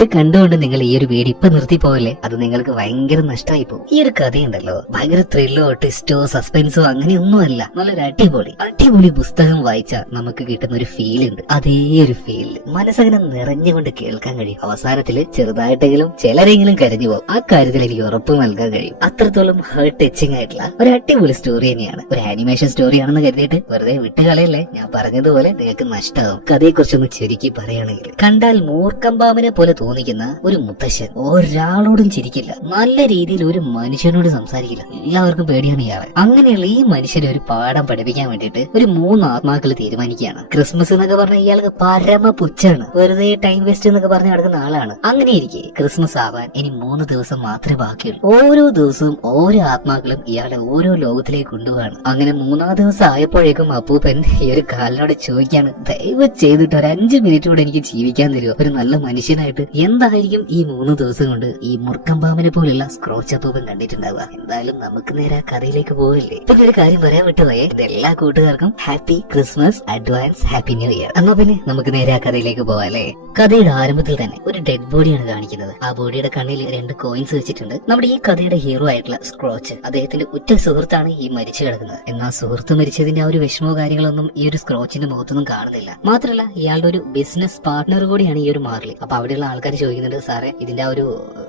ഇത് കണ്ടുകൊണ്ട് നിങ്ങൾ ഈ ഒരു വീഡിയോ ഇപ്പൊ നിർത്തി പോകല്ലേ, അത് നിങ്ങൾക്ക് ഭയങ്കര നഷ്ടമായി പോകും. ഈ ഒരു കഥയുണ്ടല്ലോ, ഭയങ്കര ത്രില്ലോ ട്വിസ്റ്റോ സസ്പെൻസോ അങ്ങനെയൊന്നുമല്ല, നല്ലൊരു അടിപൊളി പുസ്തകം വായിച്ചാൽ നമുക്ക് കിട്ടുന്ന ഒരു ഫീൽ ഉണ്ട്. അതേ ഒരു ഫീൽ മനസ്സങ്ങനെ നിറഞ്ഞുകൊണ്ട് കേൾക്കാൻ കഴിയും. അവസാനത്തിൽ ചെറുതായിട്ടെങ്കിലും ചിലരെങ്കിലും കരഞ്ഞു പോകും. ആ കാര്യത്തിൽ എനിക്ക് ഉറപ്പ് നൽകാൻ കഴിയും. അത്രത്തോളം ഹേർട്ട് ടച്ചിങ് ആയിട്ടുള്ള ഒരു അടിപൊളി സ്റ്റോറി തന്നെയാണ്. ഒരു ആനിമേഷൻ സ്റ്റോറിയാണെന്ന് കരുതിയിട്ട് വെറുതെ വിട്ടുകളയല്ലേ. ഞാൻ പറഞ്ഞതുപോലെ നിങ്ങൾക്ക് നഷ്ടമാവും. കഥയെക്കുറിച്ചൊന്ന് ചുരുക്കി പറയുകയാണെങ്കിൽ, കണ്ടാൽ മൂർക്കമ്പാമ്പിനെ പോലെ തോന്നിക്കുന്ന ഒരു മുത്തശ്ശൻ ഒരാളോടും ചിരിക്കില്ല, നല്ല രീതിയിൽ ഒരു മനുഷ്യനോട് സംസാരിക്കില്ല, എല്ലാവർക്കും പേടിയാണ് ഇയാളെ. അങ്ങനെയുള്ള ഈ മനുഷ്യനെ ഒരു പാഠം പഠിപ്പിക്കാൻ വേണ്ടിയിട്ട് ഒരു 3 ആത്മാക്കൾ തീരുമാനിക്കുകയാണ്. ക്രിസ്മസ് എന്നൊക്കെ പറഞ്ഞ ഇയാൾക്ക് പരമ പുച്ഛാണ്, വെറുതെ ടൈം വേസ്റ്റ് എന്നൊക്കെ പറഞ്ഞ് നടക്കുന്ന ആളാണ്. അങ്ങനെ ഇരിക്കെ ക്രിസ്മസ് ആവാൻ ഇനി 3 ദിവസം മാത്രമേ ബാക്കിയുള്ളൂ. ഓരോ ദിവസവും ഓരോ ആത്മാക്കളും ഇയാളെ ഓരോ ലോകത്തിലേക്ക് കൊണ്ടുപോവാണ്. അങ്ങനെ 3-ാം ദിവസം ആയപ്പോഴേക്കും അപ്പൂപ്പൻ ഈ ഒരു കാലിനോട് ചോദിക്കാണ്, ദയവ് ചെയ്തിട്ട് ഒരു 5 മിനിറ്റ് കൂടെ എനിക്ക് ജീവിക്കാൻ തരുമോ, ഒരു നല്ല മനുഷ്യനായിട്ട്. എന്തായിരിക്കും ഈ 3 ദിവസം കൊണ്ട് ഈ മുർക്കമ്പാമ്പിനെ പോലുള്ള സ്ക്രോച്ച് അപ്പൂപ്പൻ കണ്ടിട്ടുണ്ടാവുക? എന്തായാലും നമുക്ക് നേരെ കഥയിലേക്ക് പോകല്ലേ. പിന്നെ ഒരു കാര്യം പറയാൻ വിട്ടുപോയേ, എല്ലാ കൂട്ടുകാർക്കും happy Christmas, advance happy new year. എന്നാ പിന്നെ നമുക്ക് നേരെ ആ കഥയിലേക്ക് പോവാല്ലേ. കഥയുടെ ആരംഭത്തിൽ തന്നെ ഒരു ഡെഡ് ബോഡിയാണ് കാണിക്കുന്നത്. ആ ബോഡിയുടെ കണ്ണിൽ 2 കോയിൻസ് വെച്ചിട്ടുണ്ട്. നമ്മുടെ ഈ കഥയുടെ ഹീറോ ആയിട്ടുള്ള സ്ക്രോച്ച്, അദ്ദേഹത്തിന്റെ ഉറ്റ സുഹൃത്താണ് ഈ മരിച്ചു കിടക്കുന്നത്. എന്നാൽ സുഹൃത്ത് മരിച്ചതിന്റെ ആ ഒരു വിഷമോ കാര്യങ്ങളൊന്നും ഈ ഒരു സ്ക്രോച്ചിന്റെ മുഖത്തൊന്നും കാണുന്നില്ല. മാത്രമല്ല ഇയാളുടെ ഒരു ബിസിനസ് പാർട്ട്ണർ കൂടിയാണ് ഈ ഒരു മാർലി. അപ്പൊ അവിടെയുള്ള ആൾക്കാർ ചോദിക്കുന്നുണ്ട്, സാറേ ഇതിന്റെ ആ ഒരു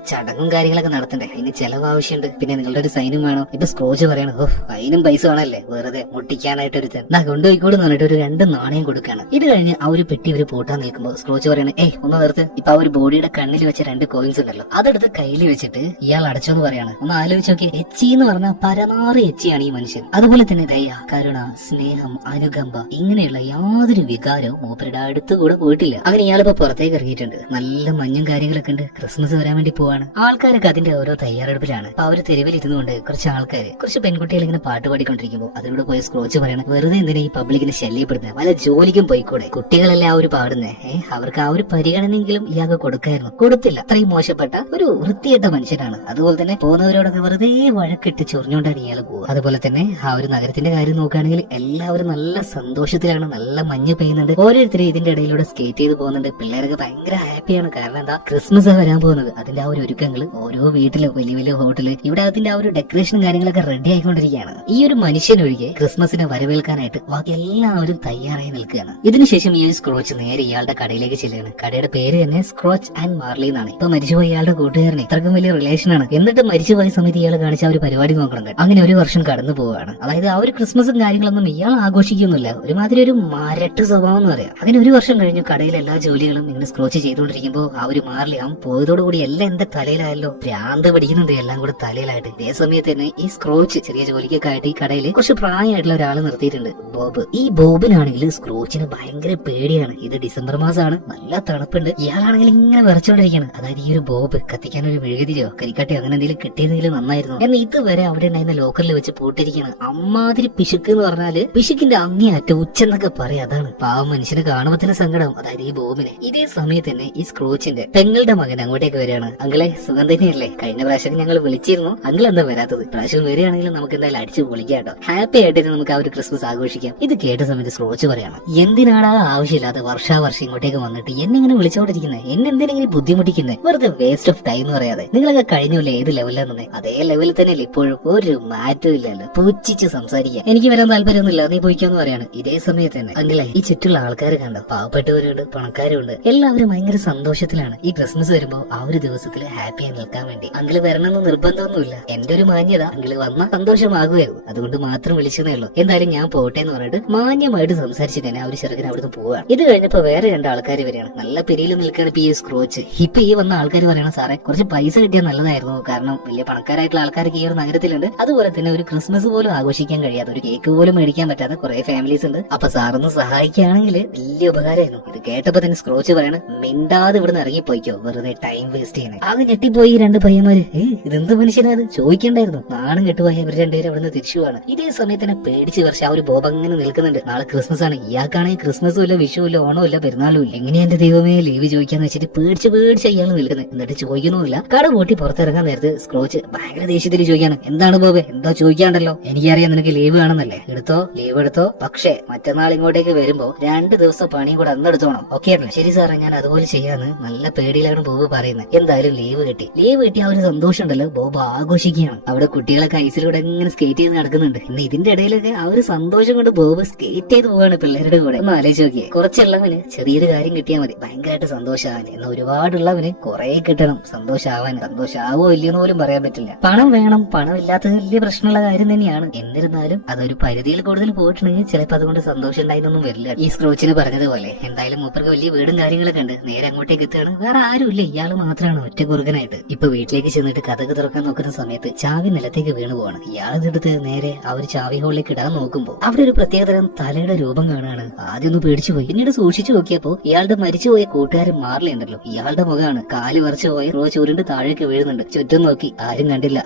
ചടങ്ങും കാര്യങ്ങളൊക്കെ നടത്തണ്ടേ, അതിന് ചെലവ് ആവശ്യമുണ്ട്, പിന്നെ നിങ്ങളുടെ ഒരു സൈനും വേണം. ഇപ്പൊ സ്ക്രോച്ച് പറയണം, ഓ അതിനും പൈസ വേണല്ലേ, വെറുതെ മുട്ടിക്കാനായിട്ട് ഒരു കൊണ്ടുപോയിക്കോളെന്ന് പറഞ്ഞിട്ട് ഒരു 2 നാണയം കൊടുക്കാണ്. ഇത് കഴിഞ്ഞ് ആ ഒരു പെട്ടി ഒരു പൂട്ടാൻ നിൽക്കുമ്പോൾ സ്ക്രോച്ച് പറയണ, ഒന്ന് നിർത്ത്, ഇപ്പൊ ആ ഒരു ബോഡിയുടെ കണ്ണിൽ വെച്ച 2 കോയിൻസ് ഉണ്ടല്ലോ, അതെടുത്ത് കയ്യിൽ വെച്ചിട്ട് ഇയാൾ അടച്ചോന്ന് പറയാണ്. ഒന്ന് ആലോചിച്ച് നോക്കി, എച്ചി എന്ന് പറഞ്ഞാൽ പരമാറ് എച്ചിയാണ് ഈ മനുഷ്യൻ. അതുപോലെ തന്നെ ദയ, കരുണ, സ്നേഹം, അനുകമ്പ ഇങ്ങനെയുള്ള യാതൊരു വികാരവും മൂപ്പരുടെ അടുത്തുകൂടെ പോയിട്ടില്ല. അങ്ങനെ ഇയാളിപ്പോ പുറത്തേക്ക് ഇറങ്ങിയിട്ടുണ്ട്. നല്ല മഞ്ഞും കാര്യങ്ങളൊക്കെ ഉണ്ട്. ക്രിസ്മസ് വരാൻ വേണ്ടി പോവാണ്. ആൾക്കാരൊക്കെ അതിന്റെ ഓരോ തയ്യാറെടുപ്പിലാണ്. അപ്പൊ അവര് തെരുവിൽ ഇരുന്നുകൊണ്ട് കുറച്ച് പെൺകുട്ടികൾ ഇങ്ങനെ പാട്ട് പാടിക്കൊണ്ടിരിക്കുമ്പോൾ അതിലൂടെ പോയ സ്ക്രോച്ച് പറയണം, വെറുതെ എന്തിനാ ഈ പബ്ലിക്കിനെ ശല്യപ്പെടുന്നത്, വല്ല ജോലിക്കും പോയിക്കൂടെ, കുട്ടികളല്ലേ ആ ഒരു പാടുന്നേ, അവർക്ക് ആ ഒരു പരിഗണനയെങ്കിലും ഇയാൾക്ക് കൊടുക്കായിരുന്നു. കൊടുത്തില്ല. അത്രയും മോശപ്പെട്ട ഒരു വൃത്തികെട്ട മനുഷ്യനാണ്. അതുപോലെ തന്നെ പോകുന്നവരോടൊക്കെ വെറുതെ വഴക്കിട്ട് ചൊറിഞ്ഞുകൊണ്ടാണ് ഇയാൾ പോകുക. അതുപോലെ തന്നെ ആ ഒരു നഗരത്തിന്റെ കാര്യം നോക്കുകയാണെങ്കിൽ എല്ലാവരും നല്ല സന്തോഷത്തിലാണ്. നല്ല മഞ്ഞ് പെയ്യുന്നുണ്ട്. ഓരോരുത്തരും ഇതിന്റെ ഇടയിലൂടെ സ്കേറ്റ് ചെയ്ത് പോകുന്നുണ്ട്. പിള്ളേരൊക്കെ ഭയങ്കര ഹാപ്പിയാണ്. കാരണം എന്താ, ക്രിസ്മസ് വരാൻ പോകുന്നത്. അതിന്റെ ആ ഒരു ഒരുക്കങ്ങൾ ഓരോ വീട്ടിലും വലിയ വലിയ ഹോട്ടല് ഇവിടെ അതിന്റെ ആ ഒരു ഡെക്കറേഷനും കാര്യങ്ങളൊക്കെ റെഡി ആയിക്കൊണ്ടിരിക്കുകയാണ്. ഈ ഒരു മനുഷ്യനൊഴികെ ക്രിസ്മസിനെ വരവേൽക്കാനായിട്ട് ബാക്കി എല്ലാവരും തയ്യാറായി നിൽക്കുകയാണ്. ഇതിനുശേഷം ഈ ഒരു സ്ക്രോച്ച് നേരെ ഇയാളുടെ കടയിലേക്ക് ചെല്ലുകയാണ്. കടയുടെ പേര് തന്നെ സ്ക്രോച്ച് ആൻഡ് മാർലി എന്നാണ്. ഇപ്പൊ മരിച്ചുപോയ ഇയാളുടെ കൂട്ടുകാരനെ ഇത്രക്കും വലിയ റിലേഷൻ ആണ്. എന്നിട്ട് മരിച്ചുപോയ സമയത്ത് ഇയാൾ കാണിച്ച ആ ഒരു പരിപാടി നോക്കണം. അങ്ങനെ ഒരു വർഷം കടന്നു പോവുകയാണ്. അതായത് ആ ഒരു ക്രിസ്മസും കാര്യങ്ങളൊന്നും ഇയാൾ ആഘോഷിക്കുന്നില്ല. ഒരുമാതിരി ഒരു മരട്ട് സ്വഭാവം എന്ന് പറയാം. അങ്ങനെ ഒരു വർഷം കഴിഞ്ഞു. കടയിലെ എല്ലാ ജോലികളും ഇങ്ങനെ സ്ക്രോച്ച് ചെയ്തുകൊണ്ടിരിക്കുമ്പോൾ ആ ഒരു മാർലി അവൻ പോയതോടുകൂടി എല്ലാം എന്റെ തലയിലായല്ലോ, ഭ്രാന്ത് പിടിക്കുന്നുണ്ട് എല്ലാം കൂടെ തലയിലായിട്ട്. ഇതേ സമയത്ത് തന്നെ ഈ സ്ക്രോച്ച് ചെറിയ ജോലിക്കൊക്കെ ആയിട്ട് ഈ കടയിൽ കുറച്ച് പ്രായമായിട്ടുള്ള ഒരാൾ നിർത്തിയിട്ടുണ്ട്, ബോബ്. ഈ ബോബിനാണെങ്കിൽ സ്ക്രോച്ചിന് ഭയങ്കര പേടിയാണ്. ഇത് ഡിസംബർ മാസമാണ്, നല്ല തണുപ്പുണ്ട്. ഇയാളാണെങ്കിൽ ഇങ്ങനെ വിറച്ചോണ്ടിരിക്കുകയാണ്. അതായത് ഈ ഒരു ബോബ് കത്തിക്കാൻ ഒരു മെഴുകുതിരിയോ കരിക്കാട്ടിയോ അങ്ങനെ എന്തെങ്കിലും കിട്ടിയതെങ്കിലും നന്നായിരുന്നു. എന്നാൽ ഇതുവരെ അവിടെ ഉണ്ടായിരുന്ന ലോക്കറിൽ വെച്ച് പൂട്ടിരിക്കുകയാണ്. അമ്മാതിരി പിശുക്ക് എന്ന് പറഞ്ഞാല് പിശുക്കിന്റെ അങ്ങേയറ്റ ഉച്ചെന്നൊക്കെ പറയാം. അതാണ് പാവം മനുഷ്യനെ കാണുമ്പോ തന്നെ സങ്കടം, അതായത് ഈ ബോബിനെ. ഇതേ സമയത്ത് തന്നെ ഈ സ്ക്രോച്ചിന്റെ പെങ്ങളുടെ മകൻ അങ്ങോട്ടേക്ക് വരികയാണ്. അങ്കിളെ സുഖം തന്നെയല്ലേ, കഴിഞ്ഞ പ്രാവശ്യം ഞങ്ങൾ വിളിച്ചിരുന്നു, അങ്കിൾ എന്താ വരാത്തത്? പ്രാവശ്യം വരികയാണെങ്കിൽ നമുക്ക് എന്തായാലും അടിച്ചു പൊളിക്കാം കേട്ടോ, ഹാപ്പി ആയിട്ട് നമുക്ക് ആ ഒരു ക്രിസ്മസ് ആഘോഷിക്കാം. ഇത് കേട്ട സമയത്ത് സ്ക്രോച്ച് പറയാണ്, എന്തിനാടാ ആവശ്യമില്ലാതെ വർഷാവർഷം ഇങ്ങോട്ടേക്ക് വന്നിട്ട് എന്നെ ഇങ്ങനെ വിളിച്ചോണ്ടിരിക്കുന്നത്, എന്നെ എന്തിനെങ്കിലും ബുദ്ധിമുട്ടിക്കുന്നത്, വെറുതെ വേസ്റ്റ് ഓഫ് ടൈം എന്ന് പറയാതെ. നിങ്ങളൊക്കെ കഴിഞ്ഞല്ലേ ഏത് ലെവലിലാണെന്നേ, അതേ ലെവലിൽ തന്നെയല്ലേ ഇപ്പോഴും, ഒരു മാറ്റവും ഇല്ലല്ലോ, പൂച്ചിച്ച് സംസാരിക്കാം. എനിക്ക് വരാൻ താല്പര്യമൊന്നുമില്ല, നീ പോയിക്കാന്ന് പറയാണ്. ഇതേ സമയത്ത് തന്നെ അങ്കിളെ ഈ ചുറ്റുള്ള ആൾക്കാർ കണ്ടോ, പാവപ്പെട്ടവരുണ്ട് പണക്കാരുണ്ട്, എല്ലാവരും ഭയങ്കര സന്തോഷത്തിലാണ്. ഈ ക്രിസ്മസ് വരുമ്പോ ആ ഒരു ദിവസത്തിൽ ഹാപ്പിയായി നിൽക്കാൻ വേണ്ടി അങ്കിള് വരണമെന്ന് നിർബന്ധമൊന്നുമില്ല. എന്റെ ഒരു മാന്യത, അങ്കിള് വന്ന സന്തോഷമാകുമായിരുന്നു, അതുകൊണ്ട് മാത്രം വിളിച്ചതേ ഉള്ളൂ. എന്തായാലും ഞാൻ പോട്ടെ എന്ന് പറഞ്ഞിട്ട് മാന്യമായിട്ട് സംസാരിച്ചിട്ട് തന്നെ ആ ഒരു ചെറുക്കൻ അവിടുന്ന് പോവാണ്. ഇത് കഴിഞ്ഞപ്പോ വേറെ 2 ആൾക്കാർ വരികയാണ്. നല്ല പെരിയിൽ നിൽക്കുകയാണ് ഇപ്പൊ ഈ സ്ക്രോച്ച്. ഇപ്പൊ ഈ വന്ന ആൾക്കാർ പറയണം, സാറേ കുറച്ച് പൈസ കിട്ടിയാൽ നല്ലതായിരുന്നു, കാരണം വലിയ പണക്കാരായിട്ടുള്ള ആൾക്കാർക്ക് ഈ ഒരു നഗരത്തിലുണ്ട്. അതുപോലെ തന്നെ ഒരു ക്രിസ്മസ് പോലും ആഘോഷിക്കാൻ കഴിയാത്ത, ഒരു കേക്ക് പോലും മേടിക്കാൻ പറ്റാത്ത കുറെ ഫാമിലീസ് ഉണ്ട്. അപ്പൊ സാറൊന്ന് സഹായിക്കുകയാണെങ്കിൽ വലിയ ഉപകാരമായിരുന്നു. ഇത് കേട്ടപ്പോ തന്നെ സ്ക്രോച്ച് പറയണം, മിണ്ടാതെ ഇവിടുന്ന് ഇറങ്ങിപ്പോയിക്കോ, വെറുതെ ടൈം വേസ്റ്റ് ചെയ്യണേ. ആകെ ഞെട്ടിപ്പോയി 2 പയ്യന്മാര്. ഇതെന്ത് മനുഷ്യനാണ്, ചോദിക്കണ്ടായിരുന്നു. നാണം കെട്ടുപോയി അവർ 2 പേരും അവിടുന്ന് തിരിച്ചു പോവാണ്. ഇതേ സമയത്ത് തന്നെ പേടിച്ച് കുറച്ച് ആ ഒരു ബോബ് അങ്ങനെ നിൽക്കുന്നുണ്ട്. നാളെ ക്രിസ്മസ് ആണ്, ഇയാൾക്കാണെങ്കിൽ ക്രിസ്മസും ഇല്ല, വിഷുവും ഇല്ല, ഓണവും ഇല്ല, പെരുന്നാളും ഇല്ല. എങ്ങനെയാ എന്റെ ദൈവമേ ലീവ് ചോദിക്കാന്ന് വെച്ചിട്ട് പേടിച്ച് ഇയാൾ നിൽക്കുന്നത്. എന്നിട്ട് ചോദിക്കുന്നുമില്ല. കട പൂട്ടി പുറത്തിറങ്ങാൻ നേരത്ത് സ്ക്രോച്ച് ഭയങ്കര ദേഷ്യത്തിൽ ചോദിക്കാണ്, എന്താണ് ബോബെ, എന്താ ചോദിക്കാണ്ടല്ലോ, എനിക്കറിയാം നിനക്ക് ലീവ് വേണമെന്നല്ലേ, ലീവ് എടുത്തോ, പക്ഷേ മറ്റന്നാൾ ഇങ്ങോട്ടേക്ക് വരുമ്പോ 2 ദിവസം പണിയും കൂടെ അന്ന് എടുത്തോണം. ഓക്കെ അല്ലേ? ശരി സാറേ, ഞാൻ അതുപോലെ ചെയ്യാന്ന് നല്ല നല്ല പേടിയിലാണ് ബോബ് പറയുന്നത്. എന്തായാലും ലീവ് കിട്ടി ആ ഒരു സന്തോഷം ഉണ്ടല്ലോ ബോബ് ആഘോഷിക്കുകയാണ്. അവിടെ കുട്ടികളൊക്കെ ഐസിലൂടെ ഇങ്ങനെ സ്കേറ്റ് ചെയ്ത് നടക്കുന്നുണ്ട്. ഇന്ന് ഇതിന്റെ ഇടയിലൊക്കെ ആ ഒരു സന്തോഷം കൊണ്ട് ബോബ് സ്കേറ്റ് ചെയ്ത് പോവാണ് പിള്ളേരുടെ കൂടെ. ഒന്ന് ആലോചിച്ച് നോക്കിയേ, കുറച്ചുള്ളവന് ചെറിയൊരു കാര്യം കിട്ടിയാൽ മതി ഭയങ്കരമായിട്ട് സന്തോഷമാവാൻ, എന്നാൽ ഒരുപാടുള്ളവന് കുറെ കിട്ടണം സന്തോഷമാവാൻ. സന്തോഷമാവോ ഇല്ലയെന്ന് പോലും പറയാൻ പറ്റില്ല. പണം വേണം, പണം ഇല്ലാത്തത് വലിയ പ്രശ്നമുള്ള കാര്യം തന്നെയാണ്. എന്നിരുന്നാലും അതൊരു പരിധിയിൽ കൂടുതൽ പോയിട്ടുണ്ടെങ്കിൽ ചിലപ്പോൾ അതുകൊണ്ട് സന്തോഷം ഉണ്ടായിരുന്നൊന്നും വരില്ല. ഈ സ്ക്രോച്ചിന് പറഞ്ഞതുപോലെ എന്തായാലും മൂപ്പർക്ക് വലിയ വീടും കാര്യങ്ങളൊക്കെ ഉണ്ട്. നേരെ അങ്ങോട്ടേക്ക് എത്തുകയാണ്. വേറെ ആരുമില്ല, ഇയാള് മാത്രമാണ് ഒറ്റ കുറുകനായിട്ട്. ഇപ്പൊ വീട്ടിലേക്ക് ചെന്നിട്ട് കഥക് തുറക്കാൻ നോക്കുന്ന സമയത്ത് ചാവി നിലത്തേക്ക് വീണു പോവാണ്. ഇയാളെടുത്ത് നേരെ ആ ഒരു ചാവി ഹോളിലേക്ക് ഇടാൻ നോക്കുമ്പോൾ അവിടെ ഒരു പ്രത്യേകതരം തലയുടെ രൂപം കാണുകയാണ്. ആദ്യം ഒന്ന് പേടിച്ചു പോയി. പിന്നീട് സൂക്ഷിച്ചു നോക്കിയപ്പോ ഇയാളുടെ മരിച്ചുപോയ കൂട്ടുകാരൻ മാർലി ഉണ്ടല്ലോ, ഇയാളുടെ മുഖമാണ്. കാല് വറച്ചു പോയ റോ ചുരുണ്ട് താഴേക്ക് വീഴുന്നുണ്ട്. ചുറ്റും നോക്കി, ആരും കണ്ടില്ല.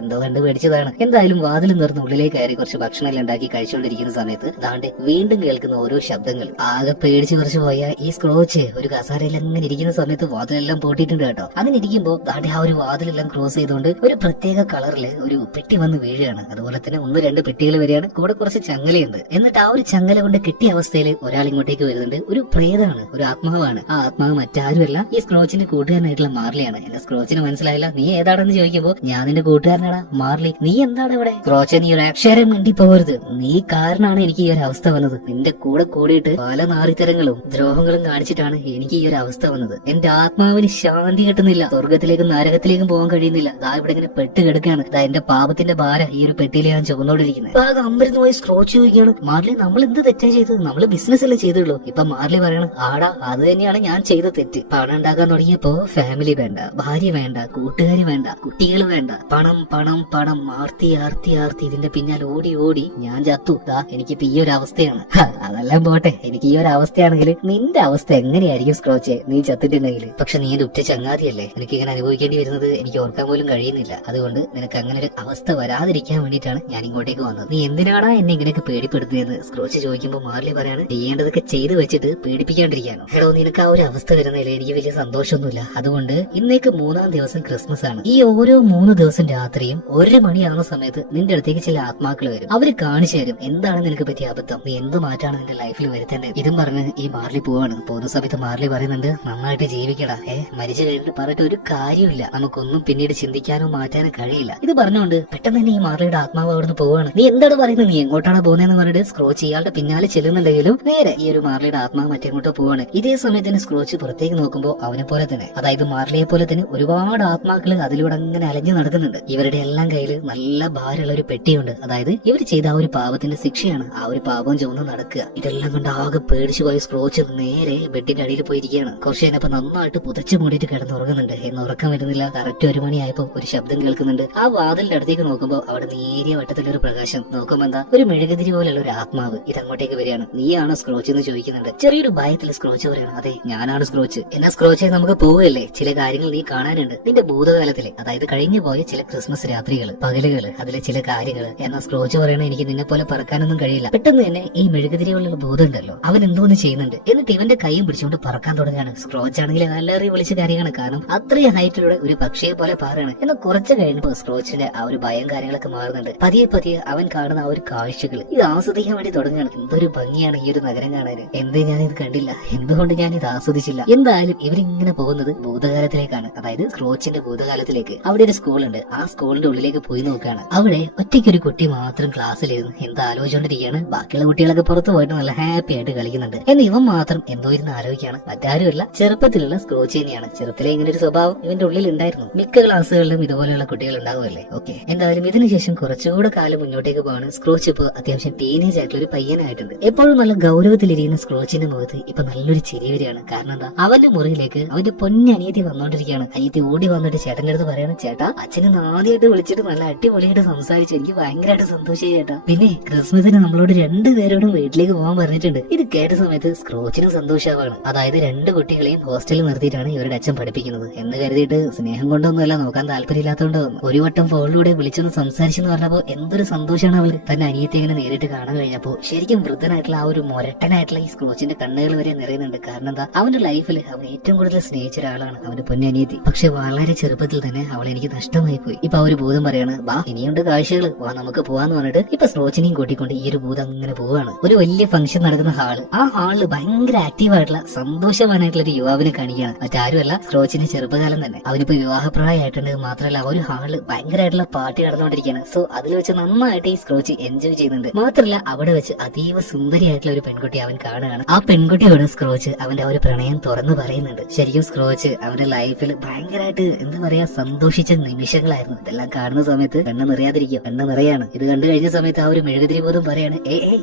എന്തോ കണ്ട് പേടിച്ചതാണ്. എന്തായാലും വാതിൽ നിർന്ന് ഉള്ളിലേക്ക് കയറി കുറച്ച് ഭക്ഷണം ഉണ്ടാക്കി കഴിച്ചുകൊണ്ടിരിക്കുന്ന സമയത്ത് ദാണ്ടെ വീണ്ടും കേൾക്കുന്ന ഓരോ ശബ്ദങ്ങൾ. ആകെ പേടിച്ചു കുറച്ച് പോയ ഈ സ്ക്രോച്ച് ഒരു കസാരയിൽ അങ്ങനെ ഇരിക്കുന്ന സമയത്ത് വാതിലെല്ലാം പൂട്ടിയിട്ടുണ്ട് കേട്ടോ. അങ്ങനെ ഇരിക്കുമ്പോ ദാണ്ടെ ആ ഒരു വാതിലെല്ലാം ക്രോസ് ചെയ്തുകൊണ്ട് ഒരു പ്രത്യേക കളറില് ഒരു പെട്ടി വന്ന് വീഴുകയാണ്. അതുപോലെ തന്നെ 1-2 പെട്ടികൾ വരികയാണ്. കൂടെ കുറച്ച് ചങ്ങലയുണ്ട്. എന്നിട്ട് ആ ഒരു ചങ്ങല കൊണ്ട് കിട്ടിയ അവസ്ഥയിൽ ഒരാൾ ഇങ്ങോട്ടേക്ക് വരുന്നുണ്ട്. ഒരു പ്രേതമാണ്, ഒരു ആത്മാവാണ്. ആ ആത്മാവ് മറ്റാരുമല്ല, ഈ സ്ക്രോച്ചിന്റെ കൂട്ടുകാരനായിട്ടുള്ള മാർലിയാണ്. എന്റെ സ്ക്രോച്ചിന് മനസ്സിലായില്ല. നീ ഏതാണെന്ന് ചോദിക്കുമ്പോ ഞാൻ നിന്റെ കൂട്ടുകാരനാടാ മാർലി, നീ എന്താണ് ഇവിടെ? സ്ക്രോച്ച്, നീ ഒരു അക്ഷരം മിണ്ടി പോകരുത്. നീ കാരണമാണ് എനിക്ക് ഈ ഒരു അവസ്ഥ വന്നത്. നിന്റെ കൂടെ കൂടിയിട്ട് പല നാറിത്തരങ്ങളും ദ്രോഹങ്ങളും കാണിച്ചിട്ടാണ് എനിക്ക് ഈ ഒരു അവസ്ഥ വന്നത്. എന്റെ ആത്മാവിന് ശാന്തി കിട്ടുന്നില്ല. സ്വർഗത്തിലേക്കും നരകത്തിലേക്കും പോകാൻ കഴിയുന്നില്ല. ദാ ഇവിടെ ഇങ്ങനെ പെട്ട് കിടക്കുകയാണ്. ദാ എന്റെ പാപത്തിന്റെ ഭാരം ഈ ഒരു പെട്ടിയിൽ ഞാൻ ചുമന്നോണ്ടിരിക്കുന്നത്. ആകെ അമ്പരന്ന് പോയി സ്ക്രോച്ച് ചോദിക്കുകയാണ്, മാർലി നമ്മൾ എന്ത് തെറ്റാ ചെയ്തത്? നമ്മള് ബിസിനസ് അല്ലേ ചെയ്തുള്ളൂ. ഇപ്പൊ മാർലി പറയണം, ആടാ അത് തന്നെയാണ് ഞാൻ ചെയ്ത തെറ്റ്. പണം ഉണ്ടാക്കാൻ തുടങ്ങിയപ്പോ ഫാമിലി വേണ്ട, ഭാര്യ വേണ്ട, കൂട്ടുകാരി വേണ്ട, കുട്ടികൾ വേണ്ട, പണം പണം പണം, ആർത്തി ആർത്തി ആർത്തി, ഇതിന്റെ പിന്നാലെ ഓടി ഓടി ഞാൻ ചത്തു. ദാ എനിക്കിപ്പോ ഈ ഒരു അവസ്ഥയാണ്. അതെല്ലാം പോട്ടെ, എനിക്ക് ഈ ഒരു അവസ്ഥയാണെങ്കിൽ നിന്റെ അവസ്ഥ എങ്ങനെയായിരിക്കും സ്ക്രോച്ചെ, നീ ചത്തിട്ടുണ്ടെങ്കിൽ? പക്ഷെ നീ എന്റെ ഉറ്റ ചങ്ങാതിയല്ലേ, എനിക്ക് ഇങ്ങനെ അനുഭവിക്കേണ്ടി വരുന്നത് എനിക്ക് ഓർക്കാൻ പോലും കഴിയുന്നില്ല. അതുകൊണ്ട് നിനക്ക് അങ്ങനെ ഒരു അവസ്ഥ വരാതിരിക്കാൻ വേണ്ടിയിട്ടാണ് ഞാൻ ഇങ്ങോട്ടേക്ക് വന്നത്. നീ എന്തിനാടാ എന്നെ ഇങ്ങനെയൊക്കെ പേടിപ്പെടുത്തിയെന്ന് സ്ക്രോച്ച് ചോദിക്കുമ്പോൾ മാർലി പറയാണ്, ചെയ്യേണ്ടതൊക്കെ ചെയ്തു വെച്ചിട്ട് പേടിപ്പിക്കാണ്ടിരിക്കാനോ? എടോ, നിനക്ക് ആ ഒരു അവസ്ഥ വരുന്നതിൽ എനിക്ക് വലിയ സന്തോഷമൊന്നുമില്ല. അതുകൊണ്ട് ഇന്നേക്ക് 3-ാം ദിവസം ക്രിസ്മസ് ആണ്. ഈ ഓരോ 3 ദിവസം രാത്രിയും 1 മണിയാകുന്ന സമയത്ത് നിന്റെ അടുത്തേക്ക് ചില ആത്മാക്കൾ വരും. അവര് കാണിച്ചു തരും എന്താണ് നിനക്ക് പറ്റിയ അബദ്ധം, നീ എന്ത് മാറ്റാണ് നിന്റെ ലൈഫിൽ വരുത്തേണ്ടത്. ഇതും പറഞ്ഞ് ഈ മാർലി പോവാണ്. പോകുന്ന സമയത്ത് മാർലി പറയുന്നുണ്ട്, നന്നായിട്ട് ജീവിക്കടാ, മരിച്ചു കഴിഞ്ഞിട്ട് പറഞ്ഞിട്ട് ഒരു കാര്യമില്ല, നമുക്കൊന്നും പിന്നീട് ചിന്തിക്കാനോ മാറ്റാനോ കഴിയില്ല. ഇത് പറഞ്ഞുകൊണ്ട് പെട്ടെന്ന് തന്നെ ഈ മാർലിയുടെ ആത്മാവ് അവിടുന്ന് പോവാണ്. നീ എന്താണ് പറയുന്നത്, നീ എങ്ങോട്ടാണ് പോകുന്നതെന്ന് പറഞ്ഞിട്ട് സ്ക്രോച്ച് ഇയാളുടെ പിന്നാലെ ചെല്ലുന്നുണ്ടെങ്കിലും നേരെ ഈ ഒരു മാർലിയുടെ ആത്മാവ് മറ്റെങ്ങോട്ടോ പോവാണ്. ഇതേ സമയത്തിന് സ്ക്രോച്ച് പുറത്തേക്ക് നോക്കുമ്പോൾ അവനെ പോലെ തന്നെ, അതായത് മാർലിയെ പോലെ തന്നെ ഒരുപാട് ആത്മാക്കള് അതിലൂടെ അങ്ങനെ അലഞ്ഞു നടക്കുന്നുണ്ട്. ഇവരുടെ എല്ലാം കയ്യിൽ നല്ല ഭാരമുള്ള ഒരു പെട്ടിയുണ്ട്. അതായത് ഇവർ ചെയ്ത ആ ഒരു പാപത്തിന്റെ ശിക്ഷയാണ് ആ ഒരു പാപം ചുവന്ന് നടക്കുക. ഇതെല്ലാം കൊണ്ട് ആകെ പേടിച്ചു പോയ സ്ക്രോച്ച് നേരെ ബെഡിന്റെ അടിയിൽ പോയിരിക്കുകയാണ്. കുറച്ച് കഴിഞ്ഞപ്പോ നന്നായിട്ട് പുതച്ചു മൂടിയിട്ട് കിടന്നുറങ്ങുന്നുണ്ട്. എന്ന് ഉറക്കം വരുന്നില്ല. കറക്റ്റ് 1 മണിയായപ്പോ ഒരു ശബ്ദം കേൾക്കുന്നുണ്ട്. ആ വാതിലിന്റെ അടുത്തേക്ക് നോക്കുമ്പോൾ അവിടെ നേരിയ വട്ടത്തിലൊരു പ്രകാശം. നോക്കുമ്പോ എന്താ, ഒരു മെഴുകുതിരി പോലുള്ള ഒരു ആത്മാവ് ഇതങ്ങോട്ടേക്ക് വരികയാണ്. നീയാണോ സ്ക്രോച്ച് എന്ന് ചോദിക്കുന്നുണ്ട്. ചെറിയൊരു ഭയത്തിൽ സ്ക്രോച്ച് പറയാണ്, അതെ ഞാനാണ് സ്ക്രോച്ച്. എന്നാ സ്ക്രോച്ച്, നമുക്ക് പോവുകയല്ലേ? ചില കാര്യങ്ങൾ നീ കാണാനുണ്ട് നിന്റെ ഭൂതകാലത്തിലെ, അതായത് കഴിഞ്ഞു പോയ ചില ക്രിസ്മസ് രാത്രികൾ, പകലുകൾ, അതിലെ ചില കാര്യങ്ങൾ. എന്നാ സ്ക്രോച്ച് പറയണ, എനിക്ക് നിന്നെ പോലെ പറക്കാനൊന്നും കഴിയില്ല. പെട്ടെന്ന് തന്നെ ഈ മെഴുകുതിരിയുള്ള ഭൂതം ഉണ്ടല്ലോ, അവൻ എന്തോന്ന് ചെയ്യുന്നുണ്ട്. എന്നിട്ട് ഇവന്റെ കൈയും പിടിച്ചുകൊണ്ട് പറക്കാൻ തുടങ്ങുകയാണ്. സ്ക്രോച്ച് ആണെങ്കിൽ അലറി വിളിച്ച് കാര്യമാണ്. കാരണം അത്രയും ഹൈറ്റിലൂടെ ഒരു പക്ഷിയെ പോലെ പാറാണ്. എന്നാൽ കുറച്ച് കഴിഞ്ഞപ്പോ സ്ക്രോച്ചിന്റെ ആ ഒരു ഭയം കാര്യങ്ങളൊക്കെ മാറുന്നുണ്ട്. പതിയെ പതിയെ അവൻ കാണുന്ന ആ ഒരു കാഴ്ചകൾ ഇത് ആസ്വദിക്കാൻ വേണ്ടി തുടങ്ങുകയാണ്. എന്തൊരു ഭംഗിയാണ് ഈ ഒരു നഗരം കാണാൻ. എന്തേ ഞാനിത് കണ്ടില്ല, എന്തുകൊണ്ട് ഞാൻ ഇത് ആസ്വദിച്ചില്ല? എന്തായാലും ഇവരിങ്ങനെ പോകുന്നത് ഭൂതകാലത്തിലേക്കാണ്, അതായത് സ്ക്രോച്ചിന്റെ ഭൂതകാലത്തിലേക്ക്. അവിടെ ഒരു സ്കൂളുണ്ട്. ആ സ്കൂളിന്റെ ഉള്ളിലേക്ക് പോയി നോക്കുകയാണ്. അവിടെ ഒറ്റയ്ക്കൊരു കുട്ടി മാത്രം ക്ലാസ്സിലിരുന്ന് എന്താ ആലോചിച്ചുകൊണ്ടിരിക്കുകയാണ്. ബാക്കിയുള്ള കുട്ടികളൊക്കെ പുറത്തു പോയിട്ട് നല്ല ഹാപ്പി ആയിട്ട് കളിക്കുന്നുണ്ട്. എന്നാൽ ഇവൻ മാത്രം എന്തോ ഇരുന്ന് ആലോചിക്കുകയാണ്. മറ്റാരുമല്ല, ചെറുപ്പത്തിലുള്ള സ്ക്രോച്ച് തന്നെയാണ്. ചെറുപ്പത്തിലെ ഇങ്ങനെ ഒരു സ്വഭാവം ഇവന്റെ ഉള്ളിൽ ഉണ്ടായിരുന്നു. മിക്ക ക്ലാസ്സുകളിലും ഇതുപോലെയുള്ള കുട്ടികൾ ഉണ്ടാവുമല്ലേ. ഓക്കെ, എന്തായാലും ഇതിനുശേഷം കുറച്ചുകൂടെ കാലം മുന്നോട്ടേക്ക് പോവാണ്. സ്ക്രോച്ച് ഇപ്പൊ അത്യാവശ്യം ടീനേജ് ആയിട്ടുള്ള ഒരു പയ്യനായിട്ടുണ്ട്. എപ്പോഴും നല്ല ഗൗരവത്തിലിരിക്കുന്ന സ്ക്രോച്ചിന്റെ മുഖത്ത് ഇപ്പൊ നല്ലൊരു ചിരി വരികയാണ്. കാരണം എന്താ, അവന്റെ മുറിയിലേക്ക് അവന്റെ പൊന്നനിയത്തി വന്നോണ്ടിരിക്കുകയാണ്. അനിയത്തി ഓടി വന്നിട്ട് ചേട്ടന്റെ അടുത്ത് പറയാണ്, ചേട്ടാ അച്ഛനെ ആദ്യമായിട്ട് വിളിച്ചിട്ട് നല്ല അടിപൊളിയായിട്ട് സംസാരിച്ചു, എനിക്ക് ഭയങ്കരമായിട്ട് സന്തോഷമായി ചേട്ടാ. പിന്നെ ക്രിസ്മസിന് നമ്മളോട് 2 പേരോടും വീട്ടിലേക്ക് പോകാൻ പറഞ്ഞിട്ടുണ്ട്. ഇത് കേട്ട സമയത്ത് സ്ക്രോച്ചിനും സന്തോഷമാവാണ്. അതായത് 2 കുട്ടികളെയും ഹോസ്റ്റലിൽ നിർത്തിയിട്ടാണ് ഇവരുടെ അച്ഛൻ പഠിപ്പിക്കുന്നത് എന്ന് കരുതിയിട്ട് സ്നേഹം കൊണ്ടൊന്നുമല്ല, നോക്കാൻ താല്പര്യമില്ലാത്തതുകൊണ്ട് ഒരു വട്ടം ഫോണിലൂടെ വിളിച്ചൊന്ന് സംസാരിച്ചെന്ന് പറഞ്ഞപ്പോ എന്തൊരു സന്തോഷമാണ് അവൾക്ക്. തന്നെ അനിയത്തെ ഇങ്ങനെ നേരിട്ട് കാണാൻ കഴിഞ്ഞപ്പോ ശരിക്കും വൃദ്ധനായിട്ടുള്ള ആ ഒരു മൊരട്ടനായിട്ടുള്ള ഈ സ്ക്രോച്ചിന്റെ കണ്ണുകൾ വരെ നിറയുന്നുണ്ട്. കാരണം എന്താ, അവന്റെ ലൈഫിൽ അവൻ ഏറ്റവും കൂടുതൽ സ്നേഹിച്ച ഒരാളാണ് അവന്റെ പൊന്നനിയത്തി. പക്ഷെ വളരെ ചെറുപ്പത്തിൽ തന്നെ അവളെ എനിക്ക് നഷ്ടമായി പോയി. ഇപ്പൊ ആ ഒരു ഭൂതം പറയാണ്, വാ ഇനിയുണ്ട് കാഴ്ചകൾ, വാ നമുക്ക് പോവാന്ന് പറഞ്ഞിട്ട് ഇപ്പൊ സ്ക്രോച്ചിനെയും കൂട്ടിക്കൊണ്ട് ഈ ഒരു ഭൂതം അങ്ങനെ പോവാണ്. ഒരു വലിയ ഫംഗ്ഷൻ നടക്കുന്ന ഹാള്. ആ ഹാളിൽ ഭയങ്കര ആക്റ്റീവായിട്ടുള്ള സന്തോഷവാനായിട്ടുള്ള ഒരു യുവാവിനെ കാണിക്കുകയാണ്. മറ്റാരുമല്ല, സ്ക്രോച്ചിന്റെ ചെറുപ്പകാലം തന്നെ. അവനിപ്പോ വിവാഹപ്രായമായിട്ടുണ്ട്. മാത്രമല്ല ഒരു ഹാളില് ഭയങ്കരമായിട്ടുള്ള പാർട്ടി നടന്നുകൊണ്ടിരിക്കുകയാണ്. സോ അതിൽ വെച്ച് നന്നായിട്ട് ഈ സ്ക്രോച്ച് എൻജോയ് ചെയ്യുന്നുണ്ട്. മാത്രമല്ല അവിടെ വെച്ച് അതീവ സുന്ദരിയായിട്ടുള്ള ഒരു പെൺകുട്ടി അവൻ കാണുകയാണ്. ആ പെൺകുട്ടിയോട് സ്ക്രോച്ച് അവന്റെ ആ ഒരു പ്രണയം തുറന്നു പറയുന്നുണ്ട്. ശരിക്കും സ്ക്രോച്ച് അവന്റെ ലൈഫിൽ ഭയങ്കരമായിട്ട് എന്താ പറയാ സന്തോഷിച്ച നിമിഷങ്ങളായിരുന്നു. ഇതെല്ലാം കാണുന്ന സമയത്ത് കണ്ണ് നിറയാതിരിക്കും, കണ്ണ് നിറയാണ്. ഇത് കണ്ടു കഴിഞ്ഞ സമയത്ത് ആ ഒരു മെഴുകുതിരി ബോധം പറയാണ്,